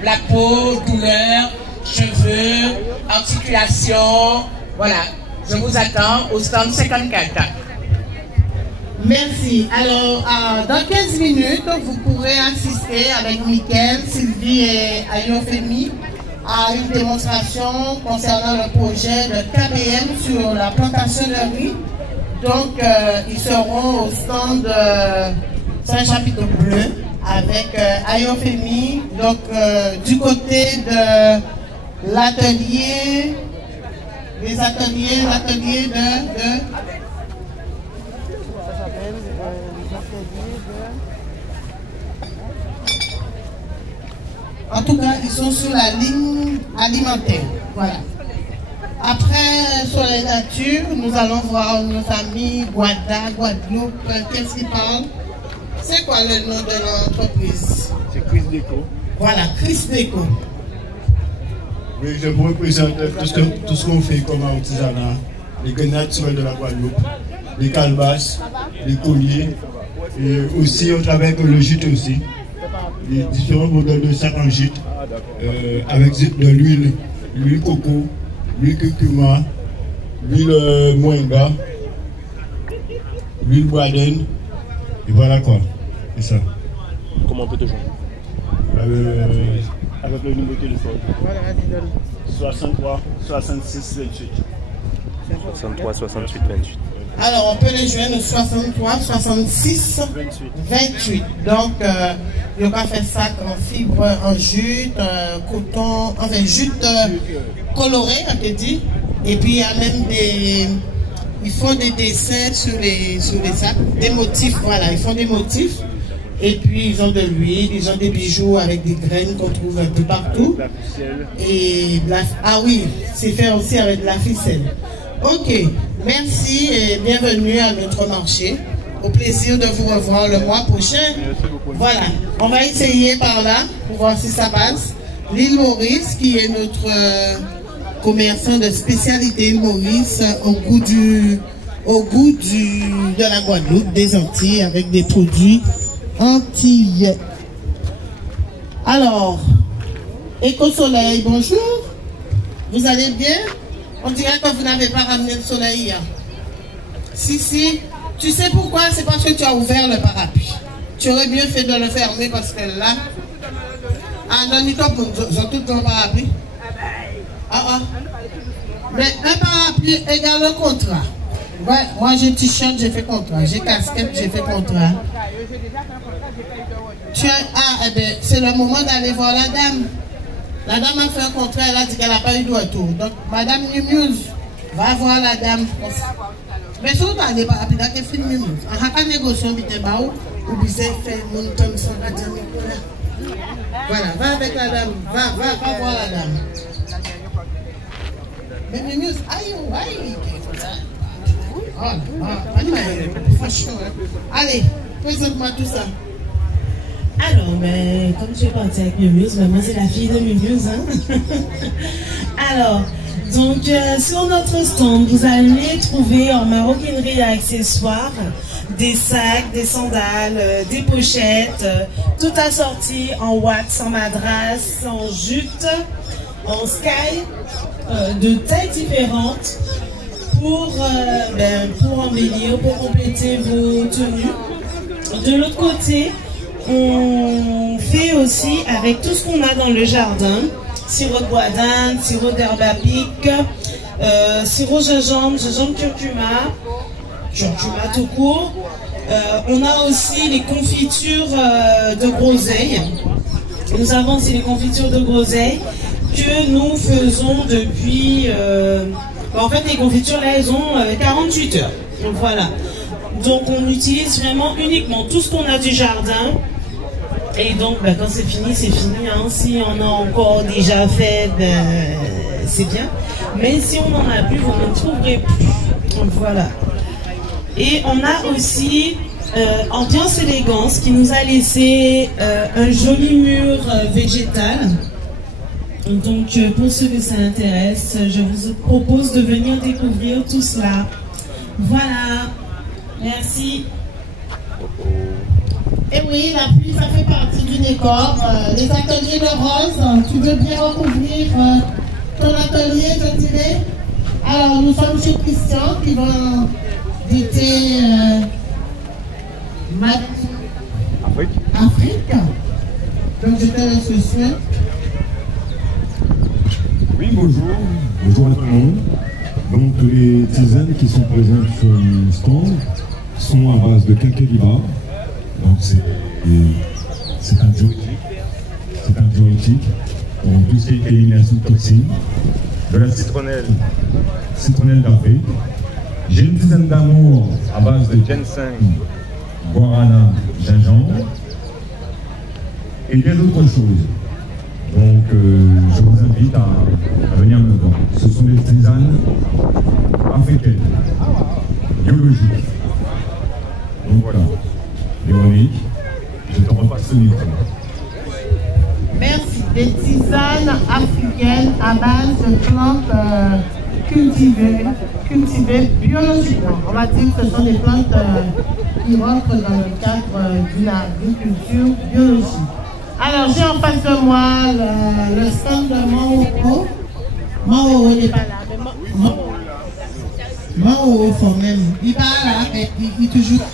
la peau, douleurs, cheveux, articulations, voilà. Je vous attends au stand 54. Merci. Alors, dans 15 minutes, vous pourrez assister avec Mickaël, Sylvie et Ayofemi à une démonstration concernant le projet de KBM sur la plantation de riz. Donc, ils seront au stand, c'est un chapiteau bleu avec Ayofemi, donc du côté de l'atelier, l'atelier de en tout cas, ils sont sur la ligne alimentaire. Voilà. Après, sur les natures, nous allons voir nos amis Guadeloupe. Qu'est-ce qu'ils parlent? C'est quoi le nom de l'entreprise? C'est Chris Déco. Voilà, Chris Déco. Oui, je vous représente tout ce qu'on fait comme artisanat, les graines naturelles de la Guadeloupe, les calebasses, les colliers, et aussi on travaille avec le gîte aussi, les différents modèles de sacs en gîte, avec de l'huile coco, l'huile curcuma, l'huile moringa, l'huile boaden, et voilà quoi, c'est ça. Comment on peut te joindre? Avec le numéro de téléphone. 63 66 28. 63 68 28. Alors, on peut les joindre au 63 66 28. Donc, il y aura fait sac en fibre, en jute, coton, enfin jute colorée, on te dit. Et puis, il y a même des... Ils font des dessins sur les sacs, des motifs, voilà, ils font des motifs. Et puis, ils ont de l'huile, ils ont des bijoux avec des graines qu'on trouve un peu partout. Et ah oui, c'est fait aussi avec de la ficelle. Ok, merci et bienvenue à notre marché. Au plaisir de vous revoir le mois prochain. Voilà, on va essayer par là pour voir si ça passe. L'île Maurice, qui est notre commerçant de spécialité Maurice, au goût de la Guadeloupe, des Antilles, avec des produits antillais. Alors, Éco-Soleil, bonjour. Vous allez bien? On dirait que vous n'avez pas ramené le soleil hier. Si. Tu sais pourquoi? C'est parce que tu as ouvert le parapluie. Tu aurais mieux fait de le fermer parce que là... Ah non, ils ont tout ton parapluie. Mais un parapluie égale le contrat. Ouais, moi j'ai t-shirt, j'ai fait contrat. J'ai casquette, j'ai fait contrat. Eh bien, c'est le moment d'aller voir la dame. La dame a fait un contrat, elle a dit qu'elle n'a pas eu de retour. Donc, Madame Mumuse, va voir la dame. Mais si vous parlez pas, puis là, qu'est-ce que Mumuse? On n'a pas négocié, ou bien fait mon tom sans la dame. Voilà, va avec la dame, va voir la dame. Mais Mumuse, aïe. Allez, présente-moi tout ça. Alors, mais comme tu es parti avec Mumuse, moi c'est la fille de Mumuse. Hein? Alors, donc sur notre stand, vous allez trouver en maroquinerie et accessoires des sacs, des sandales, des pochettes, tout assorti en wax, en madras, en jute, en sky, de tailles différentes pour embellir, pour compléter vos tenues. De l'autre côté, on fait aussi avec tout ce qu'on a dans le jardin, sirop de bois d'Inde, sirop d'herbe à pic, sirop gingembre curcuma tout court. On a aussi les confitures de groseille. Nous avons aussi les confitures de groseille que nous faisons depuis... en fait, les confitures, là, elles ont 48 heures. Donc, voilà. Donc, on utilise vraiment uniquement tout ce qu'on a du jardin Et donc, quand c'est fini, c'est fini. Hein. Si on a encore déjà fait, c'est bien. Mais si on n'en a plus, vous ne trouverez plus. Donc, voilà. Et on a aussi Ambiance Élégance qui nous a laissé un joli mur végétal. Donc, pour ceux que ça intéresse, je vous propose de venir découvrir tout cela. Voilà. Merci. Et oui, la pluie, ça fait partie du décor. Les ateliers de rose, tu veux bien recouvrir ton atelier, je dirais. Alors, nous sommes chez Christian qui va d'été Afrique. Donc, je te laisse le soin. Oui, bonjour. Bonjour à tout le monde. Donc, les tisanes qui sont présentes sur le stand sont à base de quinqueliba. Donc, c'est un diurétique. C'est un diurétique. Donc, tout ce qui est élimination de toxines. De la citronnelle d'Afrique. J'ai une tisane d'amour à base de ginseng, guarana, gingembre et bien d'autres choses. Donc, je vous invite à venir me voir. Ce sont des tisanes africaines, biologiques. Donc voilà, Véronique, je te repasse le micro. Merci. Des tisanes africaines à base de plantes cultivées biologiquement. On va dire que ce sont des plantes qui rentrent dans le cadre d'une agriculture biologique. Alors, j'ai en face de moi le stand de Maoro. Maoro n'est pas là, mais Maoro, faut même. Il n'est pas là, mais il est toujours.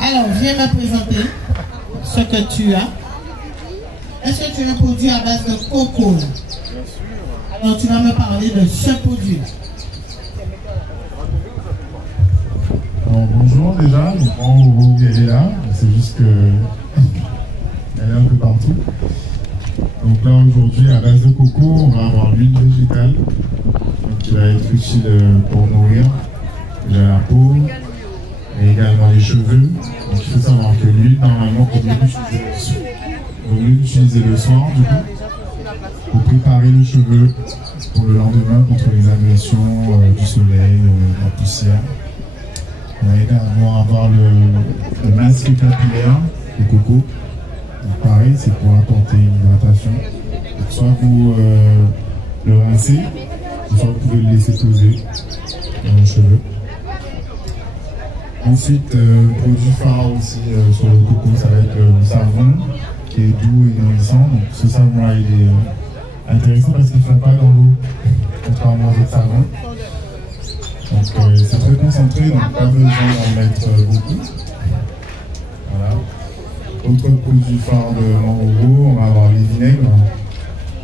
Alors, viens me présenter ce que tu as. Est-ce que tu as un produit à base de coco? Bien sûr. Alors, tu vas me parler de ce produit. Alors, bonjour déjà, Maoro, elle est là. C'est juste que. Elle est un peu partout. Donc là aujourd'hui à base de coco, on va avoir l'huile végétale donc, qui va être utile pour nourrir déjà la peau et également les cheveux. Donc il faut savoir que l'huile normalement on vaut mieux l'utiliser le soir du coup pour préparer les cheveux pour le lendemain contre les agressions du soleil, de la poussière. On va également avoir le masque capillaire, le coco. Donc pareil, c'est pour apporter une hydratation. Donc, soit vous le rincez, soit vous pouvez le laisser poser dans les cheveux. Ensuite, produit phare aussi sur le coco, ça va être le savon qui est doux et nourrissant. Donc ce savon-là, il est intéressant parce qu'il ne fond pas dans l'eau, contrairement aux autres savons. Donc c'est très concentré, donc pas besoin d'en mettre beaucoup. Voilà. Autre produit phare de Maoro, on va avoir les vinaigres.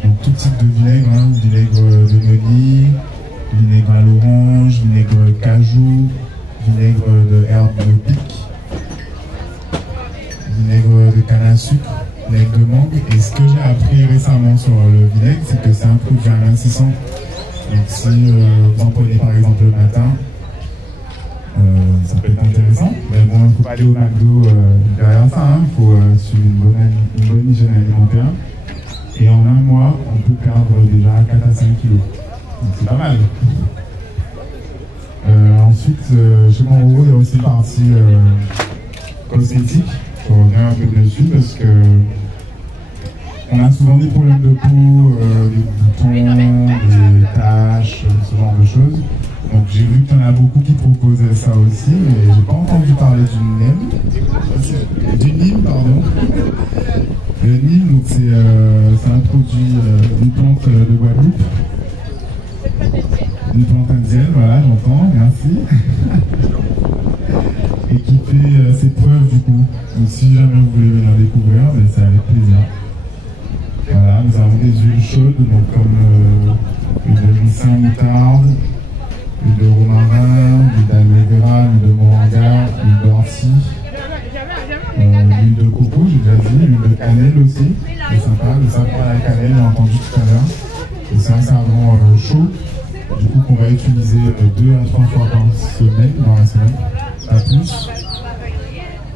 Donc tout type de vinaigre, hein, vinaigre de Meunier, vinaigre à l'orange, vinaigre cajou, vinaigre de herbe de pique, vinaigre de canne à sucre, vinaigre de mangue. Et ce que j'ai appris récemment sur le vinaigre, c'est que c'est un produit amincissant. Donc si vous en prenez par exemple le matin, ça peut être intéressant, mais bon, il ne faut pas aller au McDo derrière ça, hein. Il faut suivre une bonne hygiène alimentaire. Et en un mois, on peut perdre déjà 4 à 5 kilos. Donc c'est pas mal. Ensuite, chez Maoro, il y a aussi une partie cosmétique. Je reviens un peu dessus parce que on a souvent des problèmes de peau, des boutons, des taches, ce genre de choses. Donc j'ai vu qu'il y en a beaucoup qui proposaient ça aussi, mais j'ai pas entendu parler du Nîmes, pardon. Le Nîmes, c'est un produit, une plante de Guadeloupe. Une plante indienne, voilà, j'entends, merci. Et qui fait ses preuves du coup. Donc si jamais vous voulez venir découvrir, ben, c'est avec plaisir. Voilà, nous avons des huiles chaudes, donc comme l'huile de ricin moutarde, l'huile de romarin, l'huile d'aloe vera, l'huile de moringa, l'huile d'ortie, l'huile de coco, j'ai déjà dit, l'huile de cannelle aussi, c'est sympa, le savon à la cannelle, j'ai entendu tout à l'heure. Et c'est un savon chaud, du coup qu'on va utiliser 2 à 3 fois par semaine, dans la semaine, pas plus.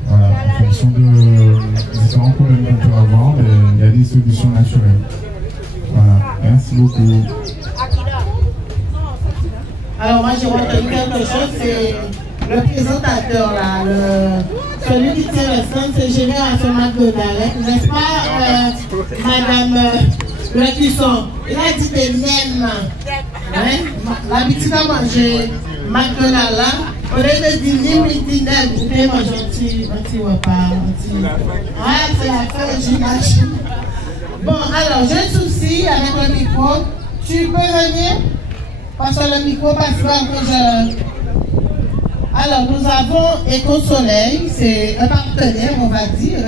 Voilà, fonction de différents problèmes qu'on peut avoir, il y a des solutions naturelles. Voilà, merci beaucoup. Alors moi j'ai retenu quelque chose, c'est le présentateur là, celui qui tient le stand, c'est Génération McDonald's, n'est-ce pas Madame Le Cuisson? Il a dit des nems. Hein? L'habitude à manger McDonald's là, au lieu de dire nim, il dit nem, vous pouvez manger un petit repas. Ah, c'est la fin, j'imagine. Bon, alors j'ai un souci avec le micro. Tu peux venir? Parce que le micro passe pas que je... Alors, nous avons Eco-Soleil, c'est un partenaire, on va dire,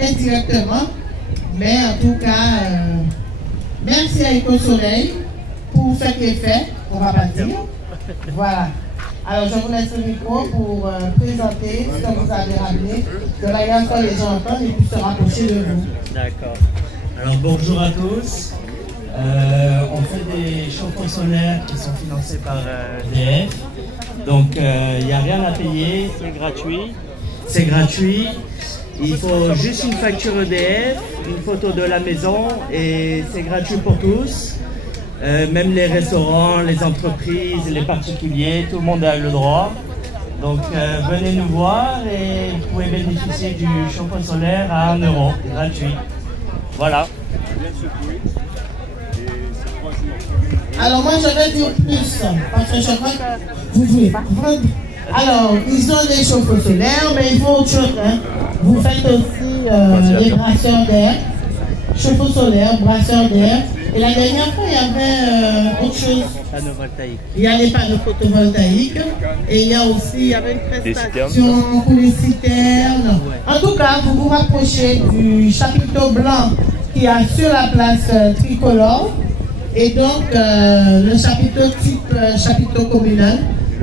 indirectement. Mais en tout cas, merci à Eco-Soleil pour ce qui est fait, on va pas dire. Voilà. Alors, je vous laisse le micro pour présenter ce que vous avez ramené, de la manière que les gens entendent et puissent se rapprocher de vous. D'accord. Alors, bonjour à tous. On fait des chauffe-eau solaires qui sont financés par EDF. Donc, il n'y a rien à payer. C'est gratuit. C'est gratuit. Il faut juste une facture EDF, une photo de la maison et c'est gratuit pour tous. Même les restaurants, les entreprises, les particuliers, tout le monde a le droit. Donc, venez nous voir et vous pouvez bénéficier du chauffe-eau solaire à 1 €, gratuit. Voilà. Alors moi je vais dire plus, parce que je crois que vous voulez pas comprendre. Alors, ils ont des chauffe-eau solaires, mais ils font autre chose. Hein. Vous faites aussi les brasseurs d'air, chauffe-eau solaire, brasseurs d'air. Et la dernière fois, il y avait autre chose. Il y a les panneaux photovoltaïques et il y a aussi une prestation pour les citernes. En tout cas, vous vous rapprochez du chapiteau blanc qui a sur la place tricolore. Et donc, le chapiteau type chapiteau communal,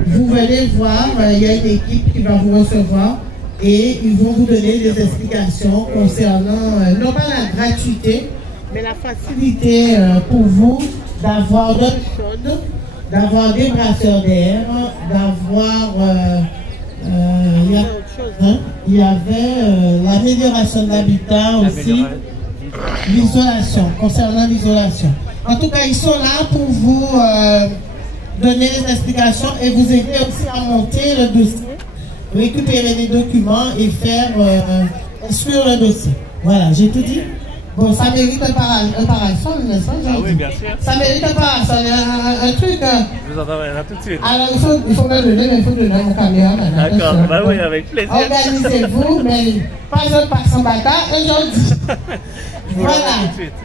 vous venez voir, il y a une équipe qui va vous recevoir et ils vont vous donner des explications concernant, non pas la gratuité, mais la facilité pour vous d'avoir de l'eau chaude, d'avoir des brasseurs d'air, d'avoir... il y a autre chose, hein? Il y avait l'amélioration de l'habitat aussi, l'isolation, concernant l'isolation. En tout cas, ils sont là pour vous donner les explications et vous aider aussi à monter le dossier, récupérer les documents et faire instruire le dossier. Voilà, j'ai tout dit. Bon, ça mérite un parasol, n'est-ce pas? Ah oui, bien sûr. Ça mérite un parasol, un truc. Je vous entends là tout de suite. Alors, il faut me donner, mais il faut donner mon caméra. D'accord, bah oui, avec plaisir. Organisez-vous, mais pas un passant bâtard, et j'en dis. Voilà,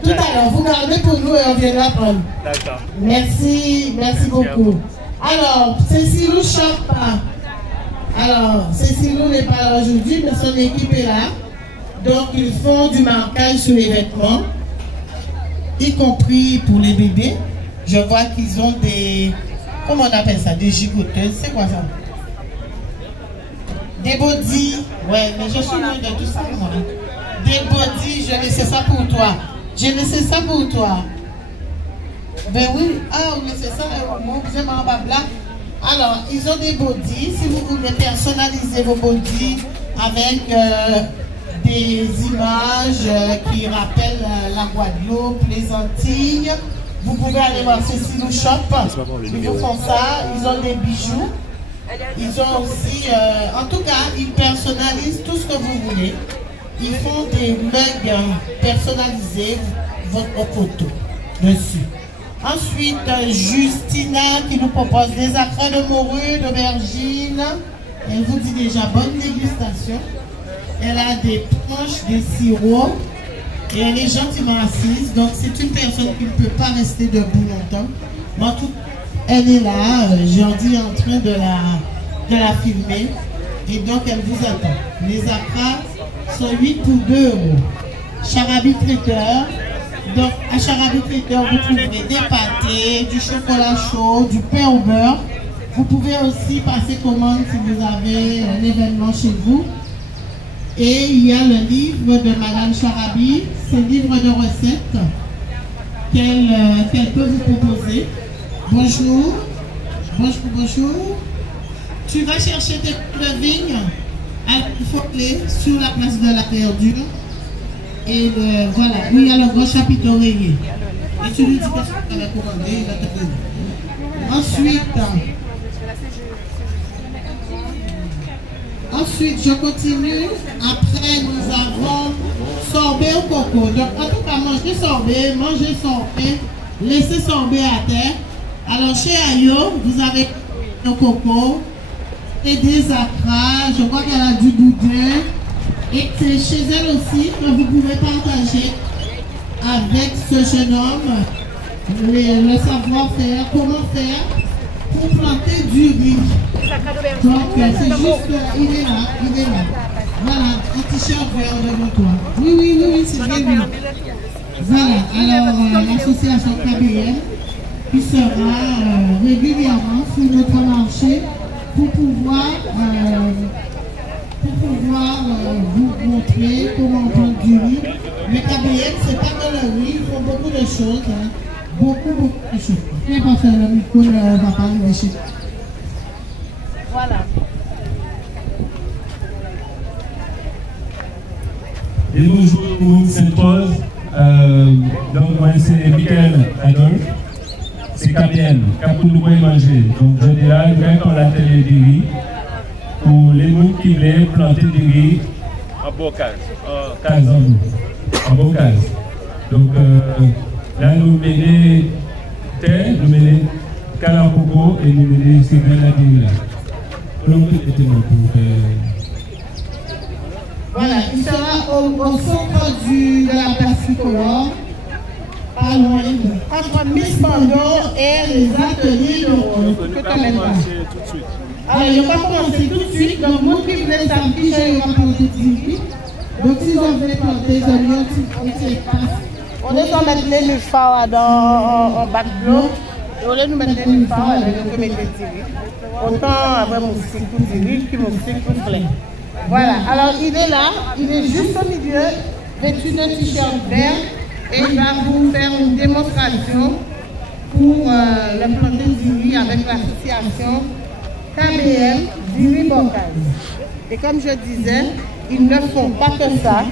tout à l'heure, vous gardez pour nous et on viendra prendre. D'accord. Merci, merci beaucoup. Alors, Cécile Shop. Alors, Cécile n'est pas là aujourd'hui, mais son équipe est là. Donc, ils font du marquage sur les vêtements, y compris pour les bébés. Je vois qu'ils ont des... Comment on appelle ça? Des gigoteuses, c'est quoi ça? Des bodys. Ouais, mais je suis loin de tout ça, moi. Des bodys, je laisse ça pour toi. J'ai laissé ça pour toi. Ben oui, ah, vous laissez ça, moi, vous aimez en bas là. Alors, ils ont des bodys. Si vous voulez personnaliser vos bodys avec des images qui rappellent la Guadeloupe, les Antilles, vous pouvez aller voir Cécile Shop. Ils vous font ça. Ils ont des bijoux. Ils ont aussi, en tout cas, ils personnalisent tout ce que vous voulez. Ils font des mugs personnalisés, votre photo dessus. Ensuite, Justina qui nous propose des accras de morue, d'aubergine. Elle vous dit déjà bonne dégustation. Elle a des planches, des sirops. Et elle est gentiment assise. Donc c'est une personne qui ne peut pas rester debout longtemps. Mais en tout cas, elle est là. Jordi est en train de la filmer. Et donc elle vous attend. Les accras sont 8 pour 2 €. Charabi traiteur. Donc à Charabi traiteur, vous trouverez des pâtés, du chocolat chaud, du pain au beurre. Vous pouvez aussi passer commande si vous avez un événement chez vous. Et il y a le livre de Madame Charabi, c'est le livre de recettes qu'elle peut vous proposer. Bonjour. Bonjour. Tu vas chercher tes de vigne. Alors, il faut aller sur la place de la verdure. Et voilà, où il y a le grand chapiteau rayé. Et tu lui dis que tu vas commander, il va te donner. Ensuite, je continue. Après, nous avons sorbet au coco. Donc, en tout cas, mangez sorbet, laissez sorbet à terre. Alors, chez Ayo, vous avez le coco et des acras. Je crois qu'elle a du boudin. Et c'est chez elle aussi que vous pouvez partager avec ce jeune homme le savoir-faire, comment faire pour planter du riz. Donc c'est juste, il est là. Voilà, un t-shirt vert devant toi. Oui, c'est bien lui. Voilà, alors l'association KBM qui sera régulièrement sur notre marché pour pouvoir vous montrer comment on plante du riz. Mais KBM, c'est pas que le riz, il faut beaucoup de choses. Hein. Beaucoup de choses. Je ne vais pas faire le micro, ne va pas arriver chez. Voilà. Et bonjour, Sainte-Rose. Donc, moi, c'est Michael Adolphe. C'est KBM, Capou nous manger. Donc, je dis là, je vais pour l'atelier du riz. Pour les gens qui voulaient planter du riz en bocage. En bocage. Donc là, nous menons terre, nous menons canne coco et nous menons ces grenadines là. Voilà, il sera au centre de la place tricolore, pas loin, entre Miss Bando et les ateliers de rôle. Alors, il ne va pas commencer tout de suite. Donc, moi qui voulais s'afficher, il va planter du riz. Donc, si on veut planter, je lui un petit espace. On est en mettre les nénuphars en bac de l'eau. Et au lieu de nous mettre les nénuphars, on va mettre du riz. Autant après moustique pour du riz que moustique pour fleur. Voilà. Alors, il est là. Il est juste au milieu, vêtu d'un t-shirt vert. Et il va vous faire une démonstration pour le planter du riz avec l'association KBM du riz bocage. Et comme je disais, ils ne font pas que ça.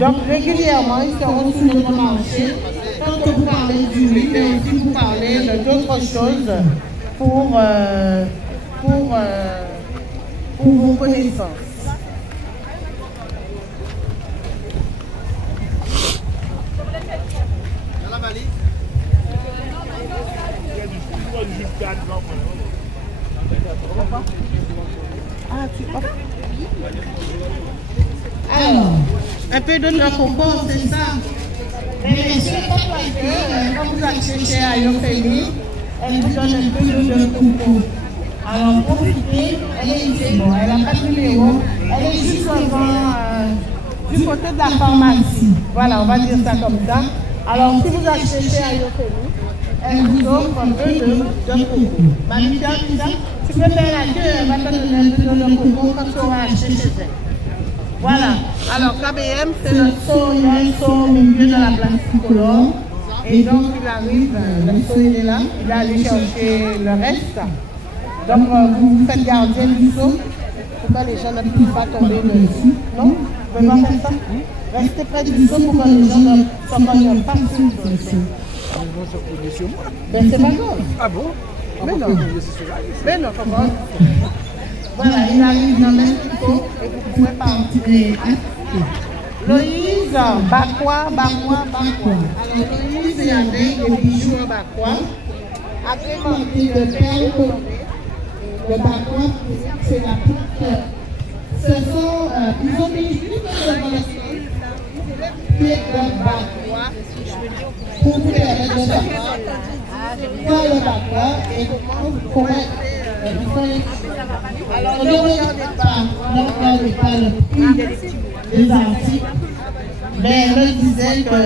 Donc régulièrement, ils seront sur notre marché tant que vous parlez du riz, mais aussi vous parlez d'autres choses pour vos connaissances. Dans la valise. Alors, un peu de notre coco, c'est ça. Mais c'est pas parce que quand vous achetez chez Ayofeli, elle vous donne un peu de coco. Alors profitez, elle est ici, bon, elle n'a pas de numéro, elle est juste devant, du côté de la pharmacie. Voilà, on va dire ça comme ça. Alors si vous achetez chez Ayofeli, elle vous offre un peu de coco. Mamita, tu peux faire la queue, elle va te donner un peu de coco quand tu auras acheté chez elle. Voilà, alors KBM, c'est le saut, il y a un saut au milieu de la place tricolore. Et donc il arrive, le saut il est là, il va aller chercher le reste. Donc vous faites gardien du saut, pour que les gens ne puissent pas tomber dessus. Non? Vous pouvez pas faire ça? Restez près du saut pour que les gens ne s'en pas sur le saut. Ben c'est pas grave. Ah bon? Mais non. Mais non, comment? Voilà, il arrive dans le même pico et vous pouvez partir. Loïse, Bakwa. Alors Loïse est avec des bijoux en Bakwa, agrémenté de perles colorées. Le Bakwa, c'est la plante. Ce sont, ils ont mis juste devant le sol, pieds de Bakwa, pour vous permettre de savoir quoi le Bakwa et comment alors, ne regardez pas le prix des articles, mais elle me disait que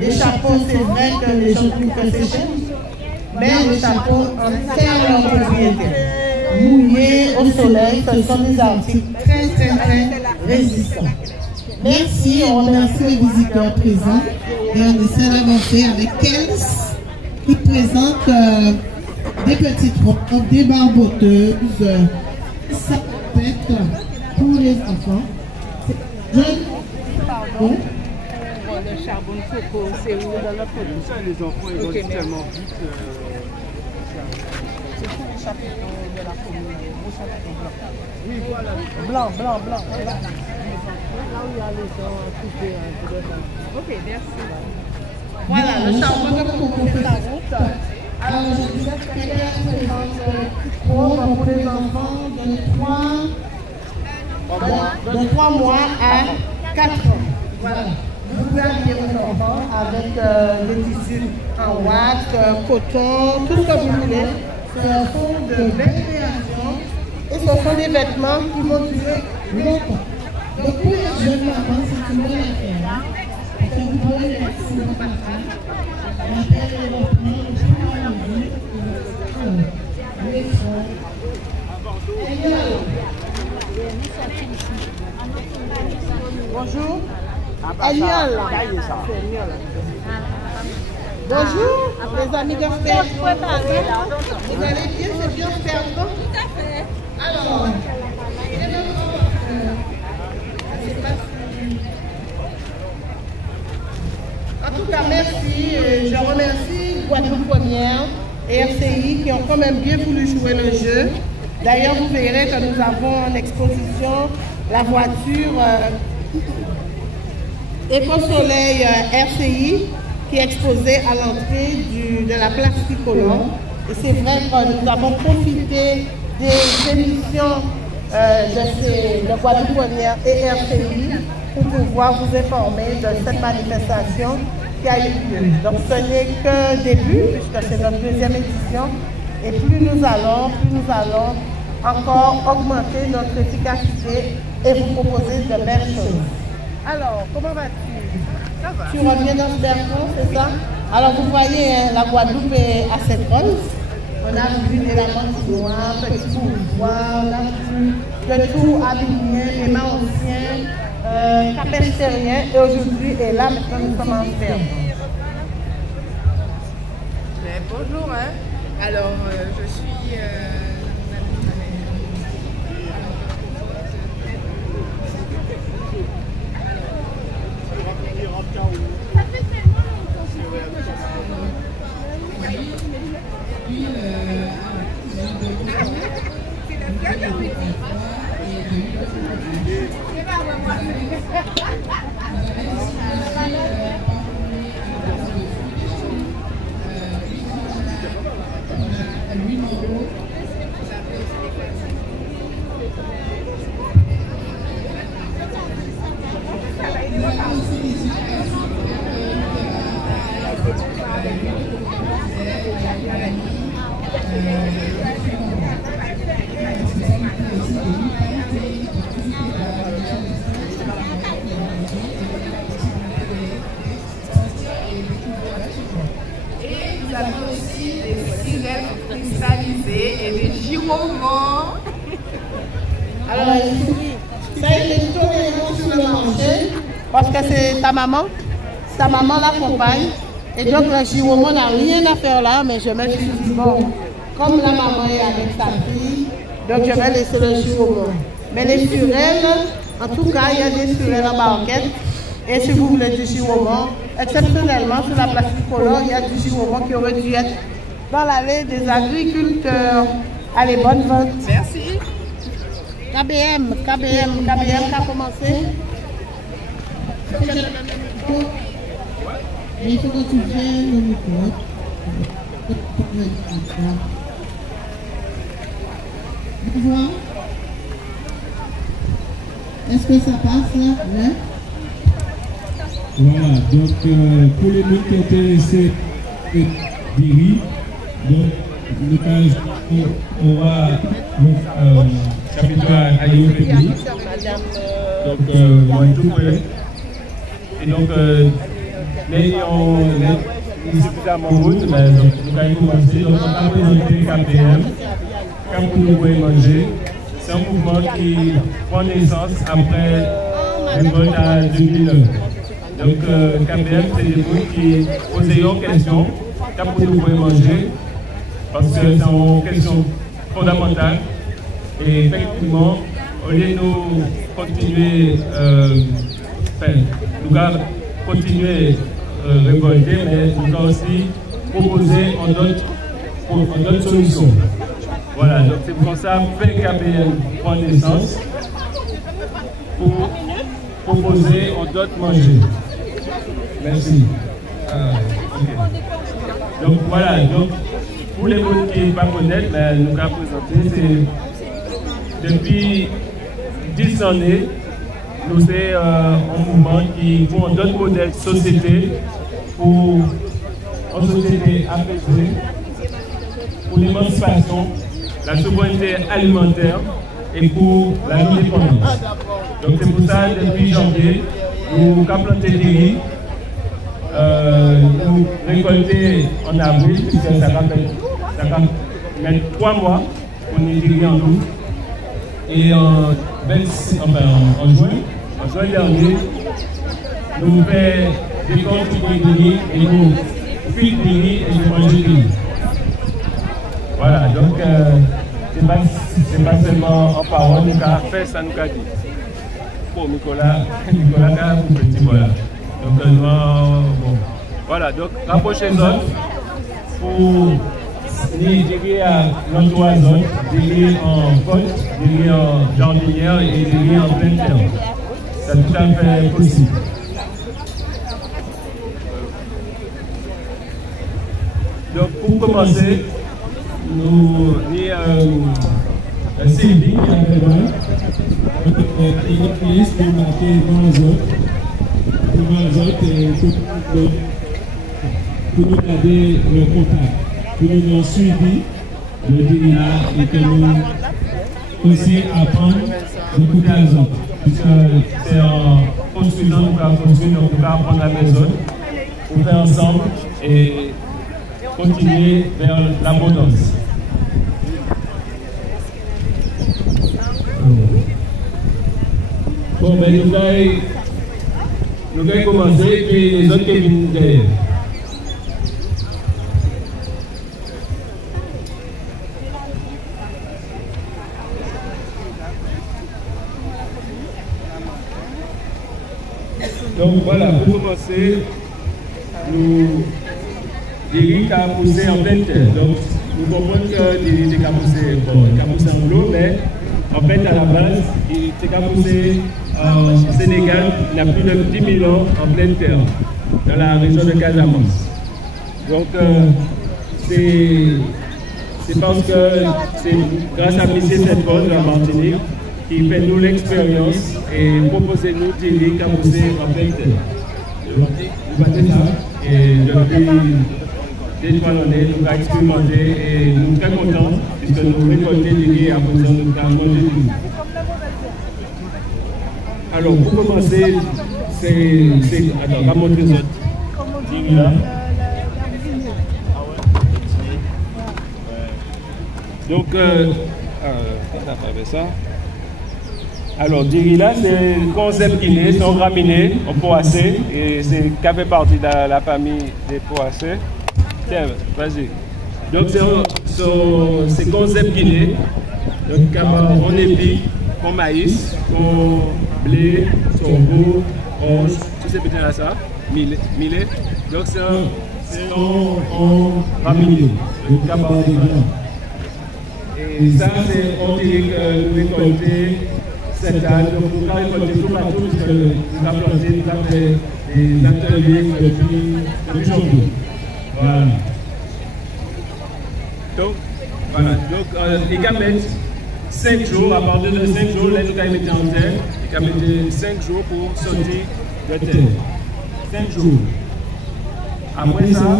les chapeaux, c'est vrai que les gens trouvent que c'est cher, mais les chapeaux en termes de propriété, mouillés au soleil, ce sont des articles très résistants. Merci, on remercie les visiteurs présents et on essaie d'avancer avec Kels qui présente des petites robes, des barboteuses, ça peut être pour les enfants. Pardon. Le charbon de coco, c'est où dans la produit? Ça, les enfants, ils vont tellement vite. C'est pour les chapiteaux de la commune, vos chapiteaux blancs. Oui, voilà. Blanc. Là où il y a les dents coupées un peu de blanc. Ok, merci. Voilà, le charbon de coco fait la route. Alors, je disais que quelqu'un présente pour les enfants de 3 mois à 4 ans. Voilà. Vous pouvez habiller vos enfants avec des tissus en wax, coton, tout ce que vous voulez. C'est un fond de belle création et ce sont des vêtements qui vont durer longtemps. Donc pour les jeunes mamans, c'est une bonne affaire. Parce que vous pouvez les mettre sur vos parents. La paire de vos parents, les fonds. Bonjour. Agnol. Bonjour, les amis de Ferme. Vous allez bien, c'est bien Ferme? Tout à fait. Alors, en tout cas, merci. Je remercie Guadeloupe Première et RCI qui ont quand même bien voulu jouer le jeu. D'ailleurs, vous verrez que nous avons en exposition la voiture Éco-Soleil RCI qui est exposée à l'entrée de la place Tricolore. Et c'est vrai que nous avons profité des émissions de Guadeloupe Première et RCI pour pouvoir vous informer de cette manifestation qui a eu lieu. Donc ce n'est qu'un début puisque c'est notre deuxième édition et plus nous allons encore augmenter notre efficacité et vous proposer de belles choses. Alors, comment vas-tu? Ça va. Tu reviens dans ce berceau, c'est ça? Alors, vous voyez, hein, la Guadeloupe est assez grosse. On a vu des lamantinois, petits bourgeois, on a vu de tout abîmé, les maonciens, capestériens, et aujourd'hui, et là, maintenant, nous sommes en ferme. Bonjour, hein. Alors, je suis... Alors, ça a été totalement sur le marché parce que c'est ta maman l'accompagne. Et donc, le Giromo n'a rien à faire là, mais je me suis dit, bon, comme la maman est avec sa fille, donc je vais laisser le Giromo. Mais les surelles, en tout cas, il y a des surelles en barquette. Et si vous voulez du Giromo, exceptionnellement, sur la place Tricolore, il y a du Giromo qui aurait dû être dans l'allée des agriculteurs. Allez, bonne vente. Merci. KBM qui a commencé. Il faut que tu viennes au micro. Au revoir. Est-ce que ça passe là? Ouais. Voilà, donc pour les gens qui sont intéressés du riz, donc le page aura chapitre à public. Donc on est tout prêt. Et donc les suffisamment route, mais donc nous allons commencer. Donc on va présenter KPM, Cap pour nous manger. C'est un mouvement qui prend naissance après le vote à 2009. Donc KPM, c'est des gens qui posent des questions, Cap pour nous manger, parce que c'est une question fondamentale. Et effectivement, au lieu de nous continuer, nous allons continuer à révolter, mais nous allons aussi proposer d'autres solutions. Voilà, donc c'est pour ça que KBN prend naissance pour proposer aux d'autres manger. Merci. Okay. Donc voilà, donc, pour les autres qui ne sont pas connaître, mais nous allons présenter, c'est depuis 10 années, nous sommes un mouvement qui font d'autres modèles de société pour une société apaisée, pour l'émancipation, la souveraineté alimentaire et pour la non-dépendance. Donc c'est pour ça, depuis janvier, nous avons planté des riz, nous récolter en avril, puisque ça va mettre 3 mois pour nous riz en nous. Et en juin dernier, nous faisons des quantités de riz et nous cuisons des riz et nous mangeons des riz. Voilà, donc c'est pas seulement en parole, nous avons fait ça, nous avons dit. Pour Nicolas a un petit voilà. Donc bon. Voilà, donc rapprochez-nous pour diriger à l'endroit zone, diriger en pote, diriger en jardinière et diriger en plein terre. C'est tout à fait possible. Donc pour commencer, nous avons Sylvie qui a fait mal. Il est pour marquer dans les autres et pour nous garder le contact, pour nous suivre le délire et que nous aussi apprendre d'écouter les autres. Puisque c'est en construisant, nous allons construire, donc nous allons apprendre la maison pour faire ensemble et continuer vers l'abondance. Bon, ben nous allons commencer et puis les autres qui viennent derrière. Donc voilà, pour commencer, nous Diri a poussé en pleine terre. Donc nous comprenons que Diri a poussé en l'eau, mais en fait à la base, il a poussé au Sénégal, il y a plus de 10 000 ans en pleine terre, dans la région de Casamance. Donc c'est parce que c'est grâce à M. Sainte-Paul de la Martinique qui fait nous l'expérience et propose nous Diri a poussé en pleine terre. Vous voyez ça, et depuis des 3 années, nous avons expérimenté et nous sommes très contents puisque nous récoltons des riz à présent, nous avons mangé du riz. Alors, pour commencer, attends, on va montrer les autres. Diri là. Donc, on a fait ça. Alors, Diri là, c'est le concept qui est, c'est un graminé, en poacé, et c'est qui fait partie de la famille des poacés. Tiens, vas-y. Donc, c'est concept guinéen. Donc, on épi, on maïs, on blé, sorgho, orge, tout ces petits là, ça, millet. Donc, c'est un graminé. Donc, et ça, c'est, on dirait que nous récoltons cette année. Donc, nous avons récolté tout partout, puisque nous avons planté, nous avons fait des ateliers depuis janvier. Voilà. Donc, voilà. Donc, il va mettre 5 jours, à partir de 5 jours, là, nous allons mettre en terre. Il va mettre 5 jours pour sortir de terre. 5 jours. Après ça,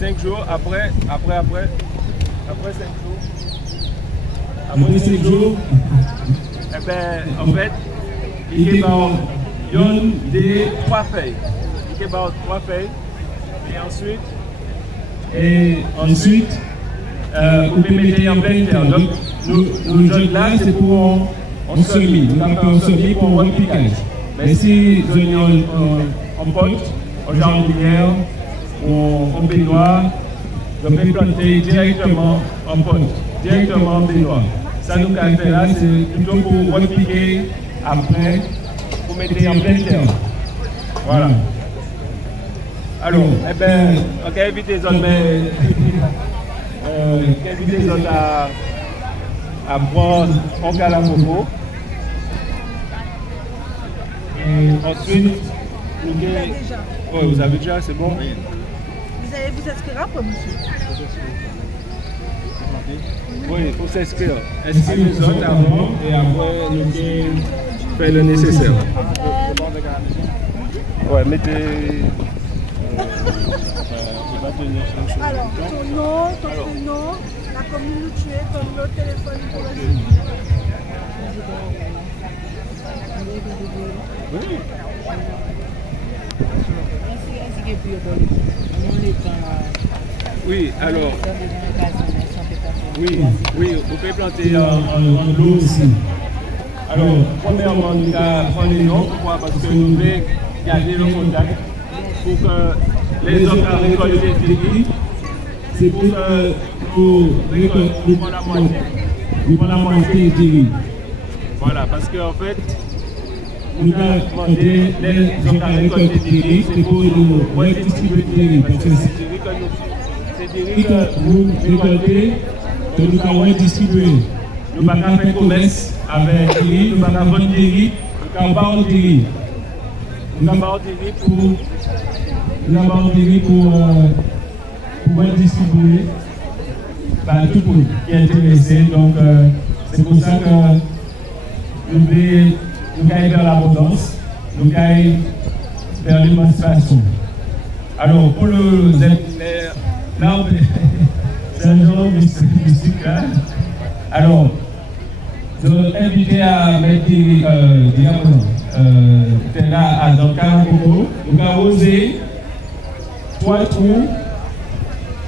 5 jours, après 5 jours. Après 5 jours, eh bien, en fait, il va y avoir des 3 feuilles. Il va y avoir 3 feuilles. Et ensuite, vous pouvez mettre en pleine terre. Donc, nous jeunes là, c'est pour un semis. Nous avons un semis pour un piquage. Mais si vous avez en pote, en jardinière, ou en baignoire, vous pouvez planter directement en pote, directement en baignoire. Ça, nous avons fait là, c'est plutôt pour repiquer après, pour mettre en plein terre. Voilà. Alors, eh bien, on va inviter les autres, à prendre un calamoco. Et ensuite, vous avez déjà, c'est bon? Vous allez vous inscrire après, monsieur? Oui, il faut s'inscrire. Inscrire les autres avant et après, nous faire le nécessaire. Ouais, mettez. Alors, ton nom, ton prénom, la commune où tu es, ton numéro de téléphone pour le Oui, alors. Oui, vous pouvez planter en l'eau aussi. Alors, premièrement, nous allons prendre les noms. Pourquoi? Parce que nous voulons garder le contact pour que les autres récoltent des débits. C'est pour que nous prenons la moitié des débits. Voilà, parce qu'en fait, nous allons demander les autres récoltent des débits, c'est pour nous redistribuer des débits. Parce que c'est des débits que vous récoltez, que nous allons redistribuer. Nous ne pouvons pas faire commerce avec des débits, nous ne pouvons pas vendre des débits, nous ne pouvons pas vendre des débits. Nous avons des pour distribuer par tout le monde qui est intéressé. Donc, c'est pour ça que nous allons vers l'abondance, nous allons vers l'émancipation. Alors, pour le là, c'est un genre mystique là. Alors, je vais inviter à mettre des là dans le calamoco, nous allons arroser 3 trous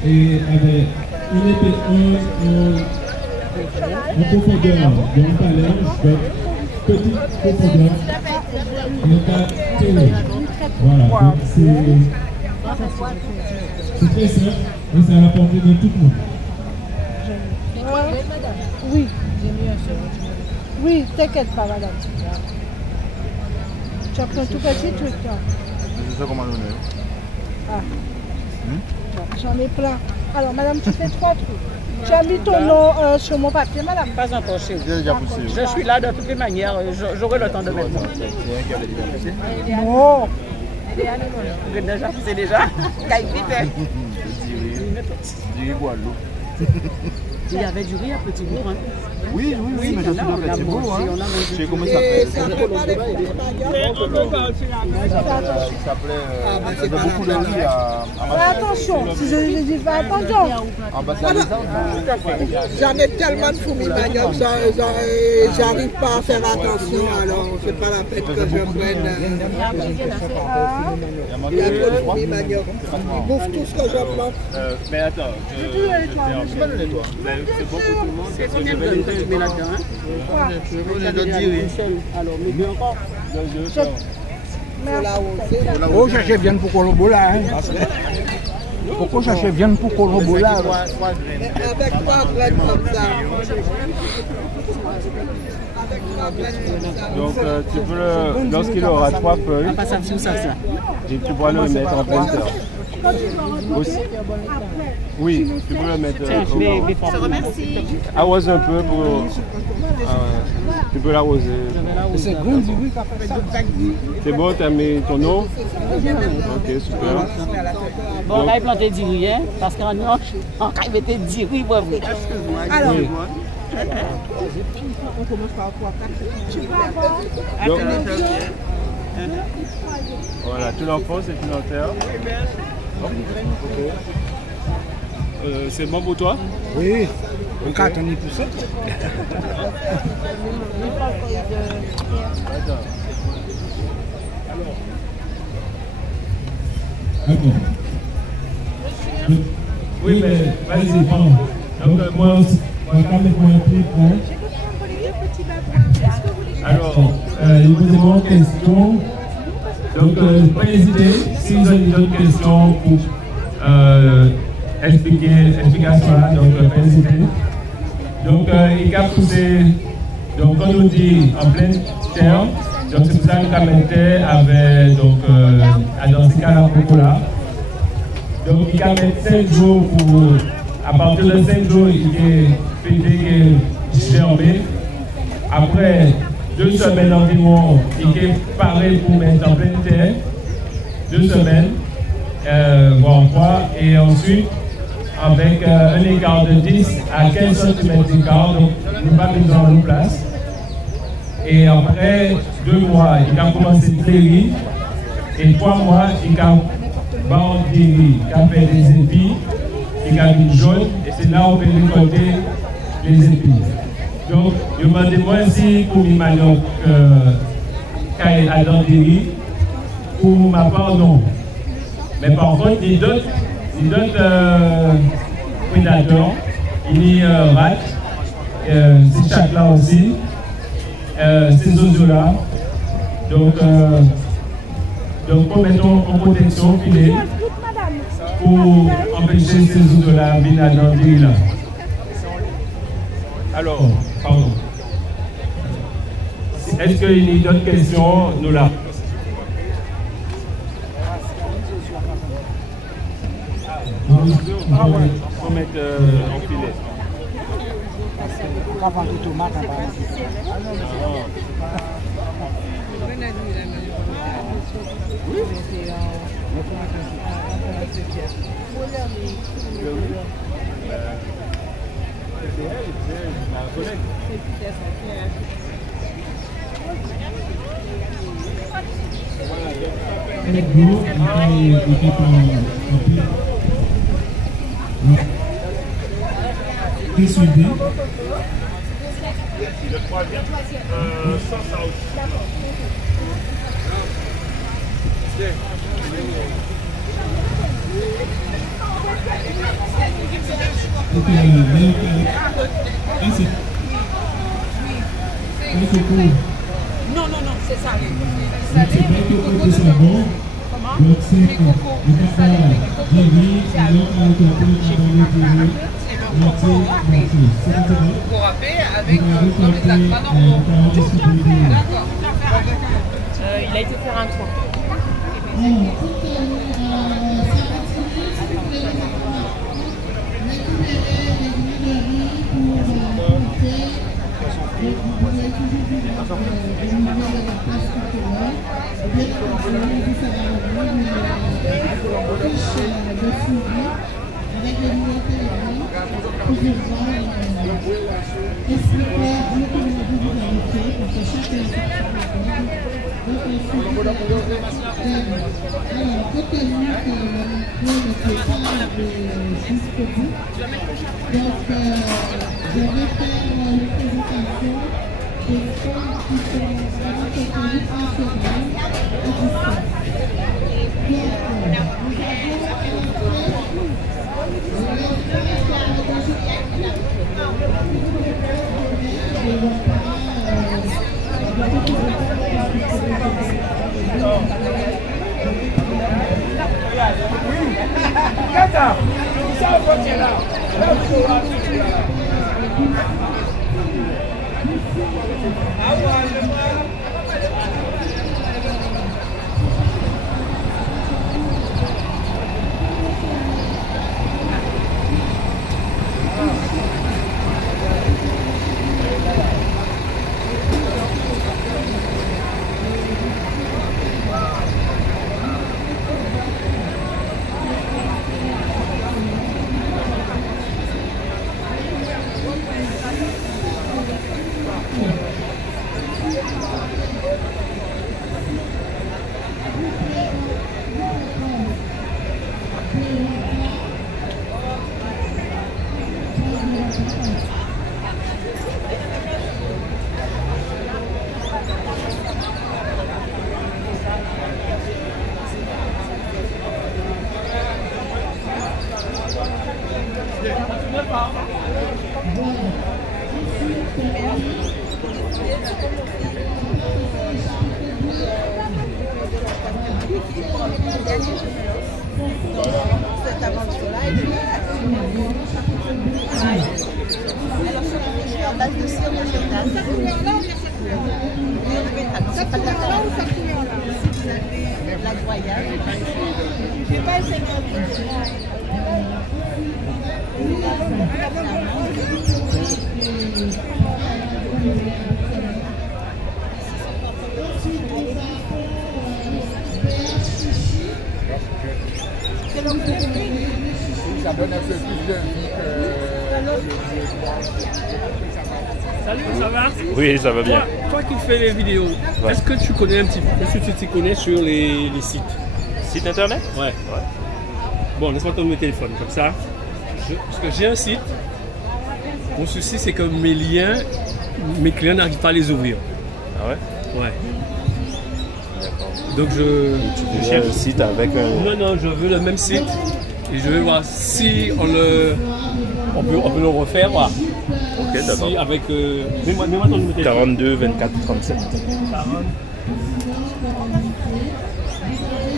et avec une profondeur de l'emballage, petite profondeur, et on va tirer. Voilà, donc c'est très simple et ça va porter de tout le monde. Oui, oui, t'inquiète pas, madame. Tu as pris un tout petit truc là. C'est ça qu'on m'a donné. Ah. J'en ai plein. Alors, madame, tu fais 3 trucs. Tu as mis ton nom sur mon papier, madame? Pas encore chez vous. Je suis là de toutes les manières. J'aurai le temps de mettre. Non. Vous êtes déjà poussé déjà? Il y avait du riz à Petit Bourg. Hein. Oui, mais je suis dans Petit Bourg. Hein. Je sais comment ça s'appelle. Ça s'appelait beaucoup de riz à attention, si je dis pas attention. J'en ai tellement de fourmis manioc, j'arrive pas à faire attention, alors c'est pas la peine que je prenne. Il y a trop de fourmis manioc. Ils bouffent tout ce que je plante. Mais attends, je vais le nettoyer. C'est bon pour tout le monde. C'est combien de tonnes que tu mets là-dedans? Alors, mais bien encore. Oh, chercher viande pour Colombo là. Pourquoi chercher viande pour Colombo là? Avec 3 graines comme ça. Donc, tu peux lorsqu'il aura 3 feuilles, et tu pourras le mettre en pleine terre. Aussi. Oui, tu peux le mettre. Je te remercie. Arrose un peu pour. Tu peux l'arroser. C'est bon, tu as mis ton eau? Ok, super. Bon, là, il plantait du riz, hein, parce qu'en il mettait du riz, bon, oui. Alors, oui. On commence par 3, 4. Tu peux avoir. Voilà, tu l'enfonces et tu l'enterres. C'est bon pour toi? Oui, on va attendre tout ça. Oui, mais vas-y, prends. Donc, moi aussi, on va quand même un peu. Alors, il vous demande une question. Donc, pas hésiter, si vous avez d'autres questions pour explication là, donc pas hésiter. Donc, il a poussé, donc, on nous dit en pleine terre, donc c'est pour ça qu'on mettait avec, donc, dans ce cas-là, là. Donc, il a mis 5 jours pour, à partir de 5 jours, il est pété, germé. Après 2 semaines environ, il est paré pour mettre en pleine terre. 2 semaines, voire 3, et ensuite, avec un écart de 10 à 15 cm d'écart, donc il n'a pas besoin de place. Et après 2 mois, il a commencé à fleurir, et 3 mois, il a bandiri, il a fait des épis, il a mis jaune, et c'est là où on peut récolter les épis. Donc, je me demande si pour mes manioc à dandiri, pour ma part, non. Mais par contre, il donne prédateurs, il y a rat, ces chats-là aussi, ces oiseaux-là. Donc, mettons en protection filet pour empêcher ces oiseaux-là de venir dans le là. Alors, pardon. Est-ce qu'il y a d'autres questions, nous là? On va mettre en filet. On va vendre des tomates en bas. Le troisième, sans ça aussi. Non, c'est ça. Pour râper avec dans les actes pas normaux. D'accord. Il a été faire un tour. Cette aventure-là, elle est Cette couleur-là ou bien cette couleur-là? Cette couleur-là ou cette couleur-là? La royale. Je n'ai pas essayé Ça donne un peu plus de vie Salut, ça va? Oui, ça va bien. Toi qui fais les vidéos, ouais. Est-ce que tu connais un petit peu, est-ce que tu t'y connais sur les sites? Site internet? Ouais. Bon, laisse-moi ton numéro de téléphone, comme ça. Parce que j'ai un site. Mon souci, c'est que mes liens, mes clients n'arrivent pas à les ouvrir. Ah ouais? Ouais. D'accord. Donc tu cherches un site avec un... Non, je veux le même site. Et je vais voir si on peut le refaire. Voilà. Ok, d'accord. Si avec... mets-moi ton numéro de téléphone. 42 24 37.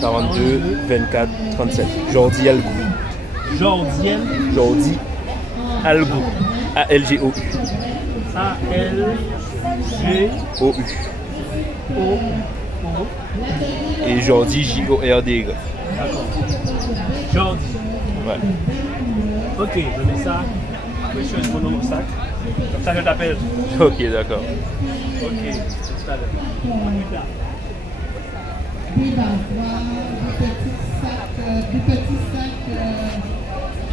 42 24 37. Jordi Algou. Jordi Algou. A-L-G-O-U. A-L-G-O-U. Et Jordi J-O-R-D-Y. D'accord. Jordi. Ouais. Ok, je mets ça. Je choisis mon nom au sac. Comme ça, je t'appelle. Ok, d'accord. Ok, tout à l'heure. Oui, bah, voilà, des petits sacs.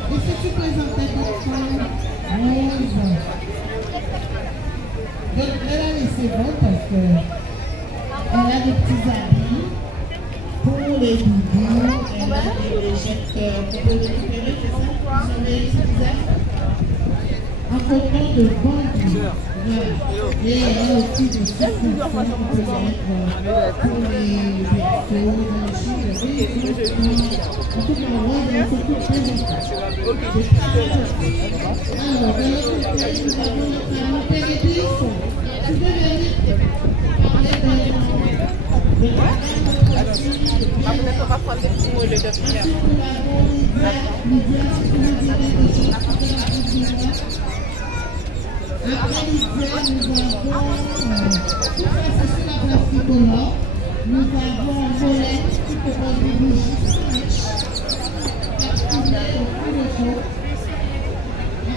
Et si tu présentais comme ça, rose. Donc, elle a laissé bon parce qu'elle a des petits habits pour les doudous, elle a des jettes qu'on peut récupérer, c'est ça? Vous avez les petits sacs en contenant de bambou. Et elle a aussi des sacs qu'on peut mettre pour les berceaux, les machines. En tout cas, moi, j'ai un peu présenté. Alors, de l'autre côté, nous avons notre Pérédis. Tu peux venir parler de... On va prendre des petits mots de prière. Après l'hiver, nous avons tout ça sur la place Nicolas. Nous avons Molette qui propose des bougies captivées au coup de feu.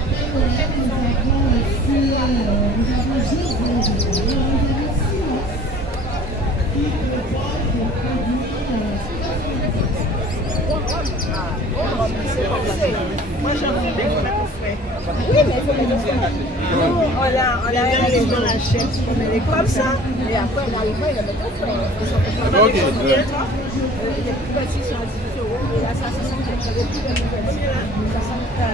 Après Molette, nous avons José, nous avons Simon qui propose des produits. Moi j'en fais des fois pour faire. Oui, mais il faut mettre au frais. On a les gens l'achètent, on met les comme ça, et après on arrive, il le met au frais. Ok. Les plus petits sont à 18 €, et là ça c'est 5 €. Les plus petits là, ça sent 5 €.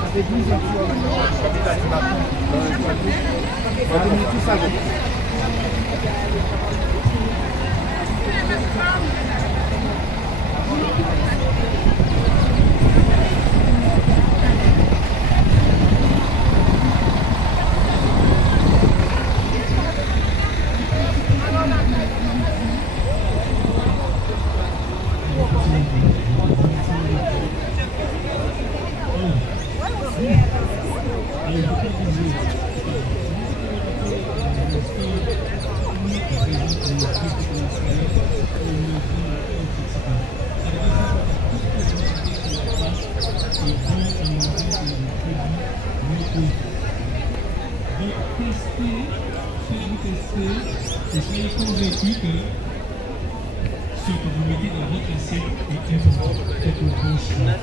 Ça fait plusieurs fois maintenant, je suis animateur dans le produit. On a mis tout ça. Et soyez convaincus que ce que vous mettez dans votre assiette est important. Faites le bon choix.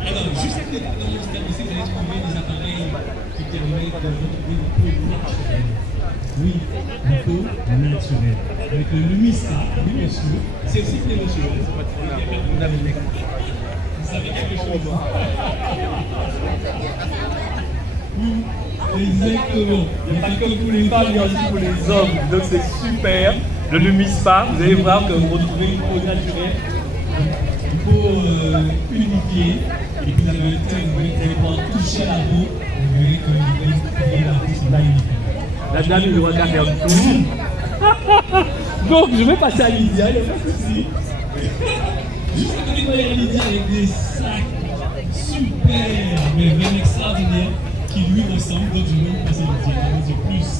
Alors, juste à côté dans mon stand ici, vous allez trouver des appareils qui permettent de retrouver une peau naturelle. Oui, une peau naturelle. Avec le Lumista, oui bien sûr, c'est aussi pour les messieurs. Vous savez quelque chose? Exactement. Il n'y a pas que pour les femmes, il y a aussi pour les hommes. Donc c'est super. Le Lumispa, vous allez voir que vous retrouvez une peau naturelle, une peau unifiée. Et puis vous avez La dame, il regarde faire tout. Donc, je vais passer à Lydia, il n'y a pas de souci. Juste à côté de Lydia avec des sacs super, mais vraiment extraordinaires qui lui ressemblent. Donc, je vais passer Lydia un peu plus.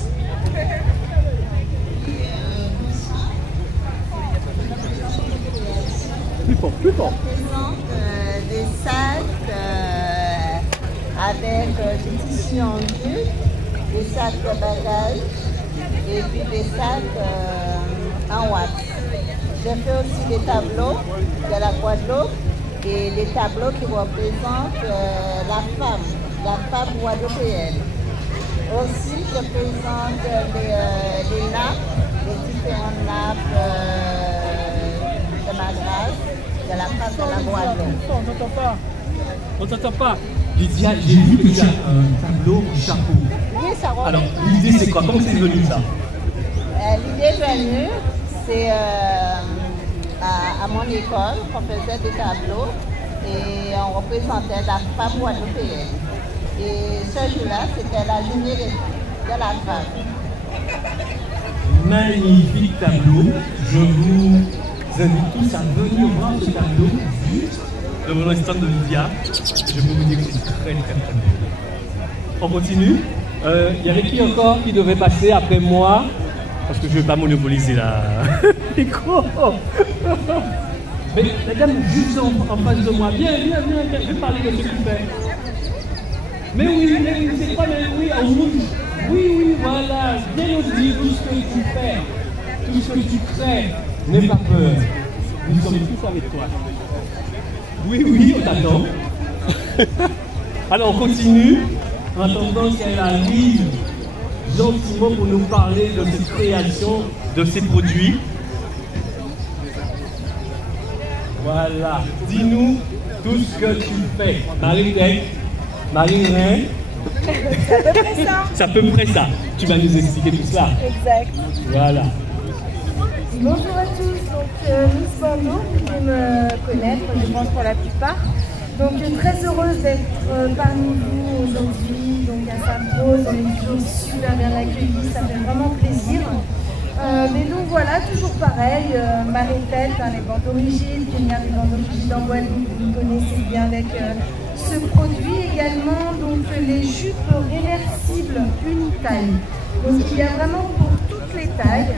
Plus fort. Je présente des sacs avec des tissus en vieux, des sacs de bagages et puis des sacs en wax. Je fais aussi des tableaux de la Guadeloupe et des tableaux qui représentent la femme guadeloupéenne. Aussi, je présente les nappes, les différentes nappes de Madras, de la femme de la Guadeloupe. On n'entend pas. On t'entend pas. Lydia, j'ai vu que tu as un tableau au chapeau. Alors, l'idée c'est quoi? Comment c'est venu ça? L'idée est venue, c'est à mon école qu'on faisait des tableaux et on représentait la femme guadeloupéenne. Et ce jour-là, c'était la journée de la femme. Magnifique tableau. Je vous invite tous à venir voir ce tableau devant le stand de Lydia. Je peux vous dire que c'est très beau. On continue. Il y avait qui encore qui devait passer après moi? Parce que je ne vais pas monopoliser la micro. Mais la dame juste en face de moi, viens, je vais parler de ce que tu fais. Mais oui, c'est quoi, mais oui, en rouge. Oui, voilà, viens nous dire tout ce que tu fais, tout ce que tu crées. N'aie pas peur, nous sommes tous avec toi. Oui, on t'attend. Alors on continue, en attendant qu'elle arrive gentiment pour nous parler de ses créations, de ses produits. Voilà, dis-nous tout ce que tu fais. Marie-Reine. C'est à peu près ça. Tu vas nous expliquer tout ça. Exact. Voilà. Bonjour à tous, donc Miss Bordeaux, vous pouvez me connaître, je pense pour la plupart. Donc très heureuse d'être parmi vous aujourd'hui, donc à Sainte-Rose, on est toujours super bien accueillis, ça fait vraiment plaisir. Mais donc voilà, toujours pareil, Marie-Tête, les bandes d'origine, qui vient des bandes d'origine en Guadeloupe, vous me connaissez bien avec ce produit également, donc les jupes réversibles unitailles. Donc il y a vraiment pour toutes les tailles.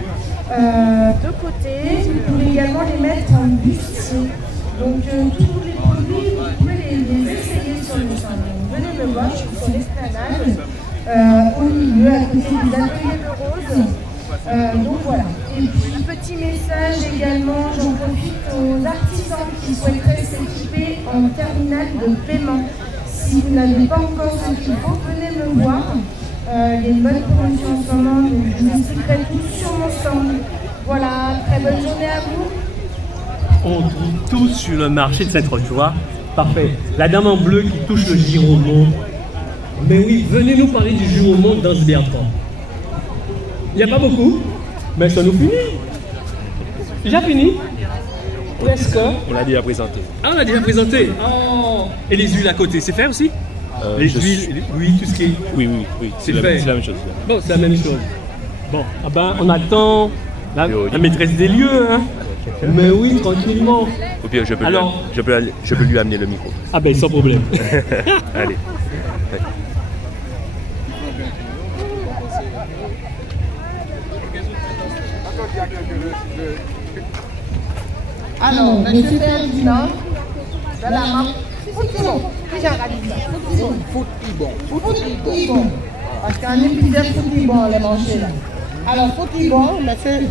De côté, vous pouvez également les mettre en bustier. Donc tous les produits, vous pouvez les essayer sur le stand. Venez me voir, je suis sur l'esplanade, au milieu, à côté des ateliers de rose. Donc voilà. Et puis petit message également, j'en profite aux artisans qui souhaiteraient s'équiper en terminal de paiement. Si vous n'avez pas encore ce qu'il faut, venez me voir. Il y a une bonne promotion en ce moment, donc je vous expliquerai tout sur mon stand. Voilà, très bonne journée à vous. On trouve tout sur le marché de Sainte-Rose, tu vois. Parfait. La dame en bleu qui touche le Giraumont. Mais oui, venez nous parler du Giraumont dans ce Bertrand. Il n'y a pas beaucoup, mais ça nous finit. Déjà fini? Presque. On l'a déjà présenté. Ah, on l'a déjà présenté. Oh. Et les huiles à côté, c'est fait aussi? Les huiles, oui, tout ce qui est... Oui, c'est la même chose. Bon, c'est la même chose. Bon, ah ben, on attend la maîtresse des lieux, hein. Mais oui, tranquillement. Au pire, je peux lui amener le micro. Ah ben, sans problème. Allez. Alors, monsieur Ferdinand, de la marque Footibon. Footibon. Parce qu'on est plusieurs Footibon, les mancher là. Alors, Footibon, monsieur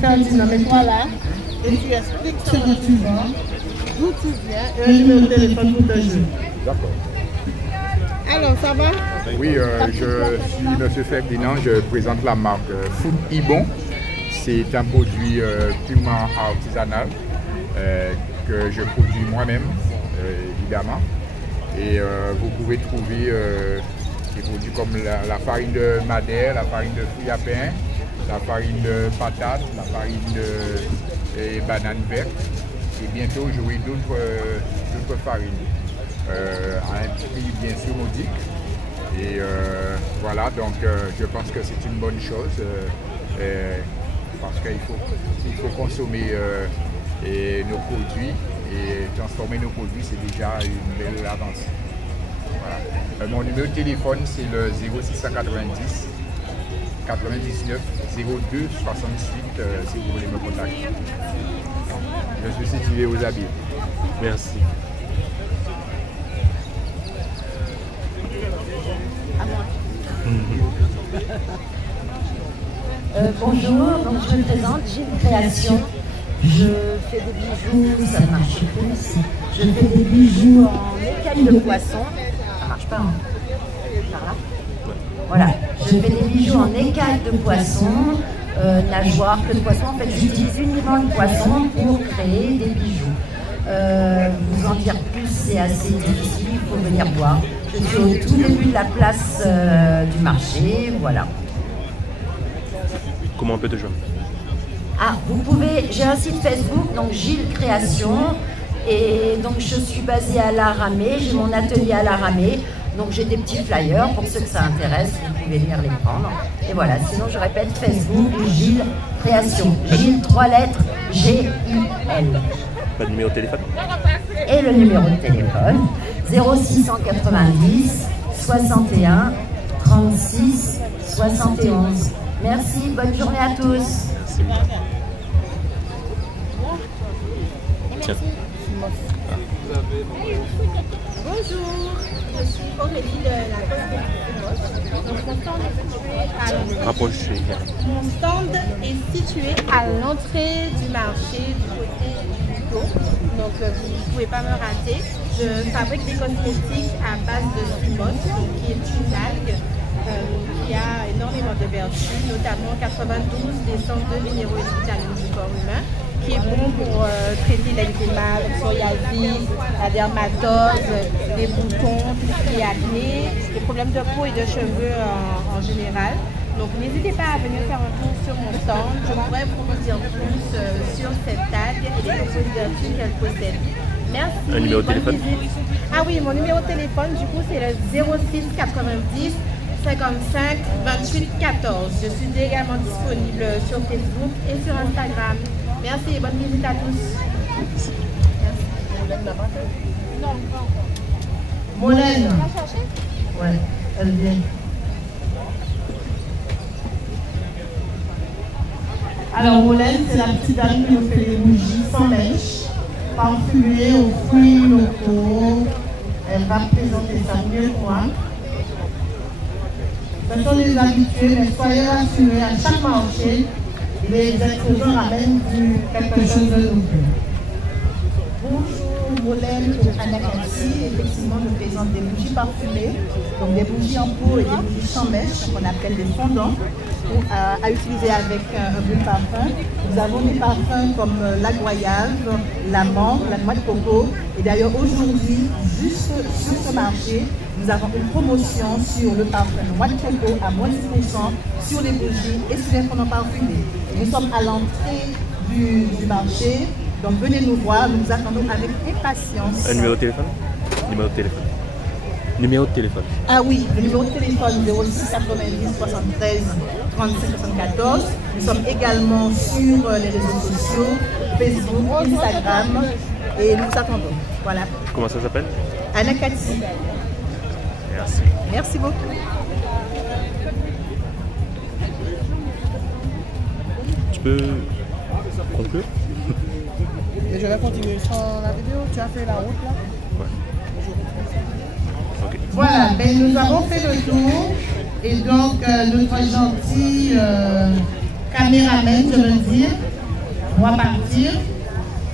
Ferdinand, mets-toi là et tu expliques ce que tu vends, d'où tu viens et un numéro de téléphone pour te jouer. D'accord. Alors, ça va? Oui, je suis monsieur Ferdinand, je présente la marque Footibon. C'est un produit purement artisanal que je produis moi-même, évidemment. Et vous pouvez trouver des produits comme la farine de madère, la farine de fruits à pain, la farine de patate, la farine de banane verte. Et bientôt, j'aurai d'autres farines à un prix bien sûr modique. Et voilà, donc je pense que c'est une bonne chose parce qu'il faut consommer nos produits et transformer nos produits, c'est déjà une belle avancée. Voilà. Mon numéro de téléphone, c'est le 0690 99 02 68 si vous voulez me contacter. Je suis situé aux Habits. Merci. Bonjour, donc je me présente, Gilles Création. Je fais des bijoux, ça marche plus. Je fais des bijoux en écailles de poisson. Ça marche pas, hein? Par là. Voilà, je fais des bijoux en écailles de poisson, nageoires, queue de poisson. En fait, j'utilise uniquement le poisson pour créer des bijoux. Vous en dire plus, c'est assez difficile, il faut venir voir. Je suis au tout début de la place du marché, voilà. Comment on peut te joindre? Ah, vous pouvez, j'ai un site Facebook, donc Gilles Création, et donc je suis basée à Laramé, j'ai mon atelier à Laramé, donc j'ai des petits flyers, pour ceux que ça intéresse, vous pouvez venir les prendre. Et voilà, sinon je répète, Facebook, Gilles Création, Gilles 3 lettres, G-I-L. Pas de numéro de téléphone? Et le numéro de téléphone, 0690 61 36 71. Merci, bonne journée à tous. Merci. Tiens. Bonjour, je suis Aurélie de la Poste de donc mon stand est situé à l'entrée du marché du côté du Hugo. Donc vous ne pouvez pas me rater. Je fabrique des cosmétiques à base de Sumos, qui est une algue qui a énormément de vertus, notamment 92 des 102 minéraux et vitamines du corps humain, qui est bon pour traiter l'eczéma, le psoriasis, la dermatose, les boutons, tout ce qui est acné, les problèmes de peau et de cheveux en général. Donc n'hésitez pas à venir faire un tour sur mon stand. Je pourrais vous en dire plus sur cette algue et les vertus qu'elle possède. Merci. Un numéro de téléphone? Ah oui, mon numéro de téléphone, du coup, c'est le 06 90 55 28 14. Je suis également disponible sur Facebook et sur Instagram. Merci et bonne visite à tous. Merci. Non. Molène. Ouais, elle vient. Alors Molène, c'est la petite dame qui nous fait les bougies sans mèche, parfumées aux fruits locaux. Elle va présenter ça mieux que moi. Ce sont des habitués, mais soyez rassurés, à chaque marché, les exposants ramènent quelque chose de nouveau. Bonjour, Molène et Anakatsi. Effectivement, je présente des bougies parfumées, donc des bougies en pot et des bougies sans mèche, qu'on appelle des fondants, à utiliser avec un bon parfum. Nous avons des parfums comme la goyave, la menthe, la noix de coco. Et d'ailleurs, aujourd'hui, juste sur ce marché, nous avons une promotion sur le parfum noix de coco à moins 10% sur les bougies et sur les fondants parfumés. Nous sommes à l'entrée du marché, donc venez nous voir, nous vous attendons avec impatience. Un numéro de téléphone? Numéro de téléphone. Numéro de téléphone. Ah oui, le numéro de téléphone 06 90 73 35 74. Nous sommes également sur les réseaux sociaux, Facebook, Instagram, et nous vous attendons. Voilà. Comment ça s'appelle? Anakatsi. Merci. Merci beaucoup. Tu peux conclure? Et je vais continuer sans la vidéo. Tu as fait la route là? Ouais. Okay. Voilà, ben, nous avons fait le tour et donc notre gentil caméraman, je veux dire, va partir.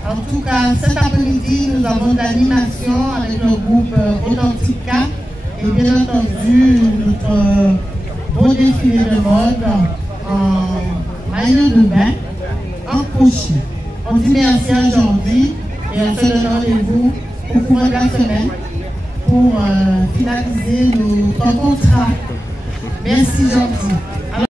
En tout cas, cet après-midi, nous avons de l'animation avec le groupe Authentica et bien entendu notre beau défilé de mode en maillot de bain, en crochet. On dit merci aujourd'hui et on se donne rendez-vous au courant de la semaine pour finaliser notre contrat. Merci gentil.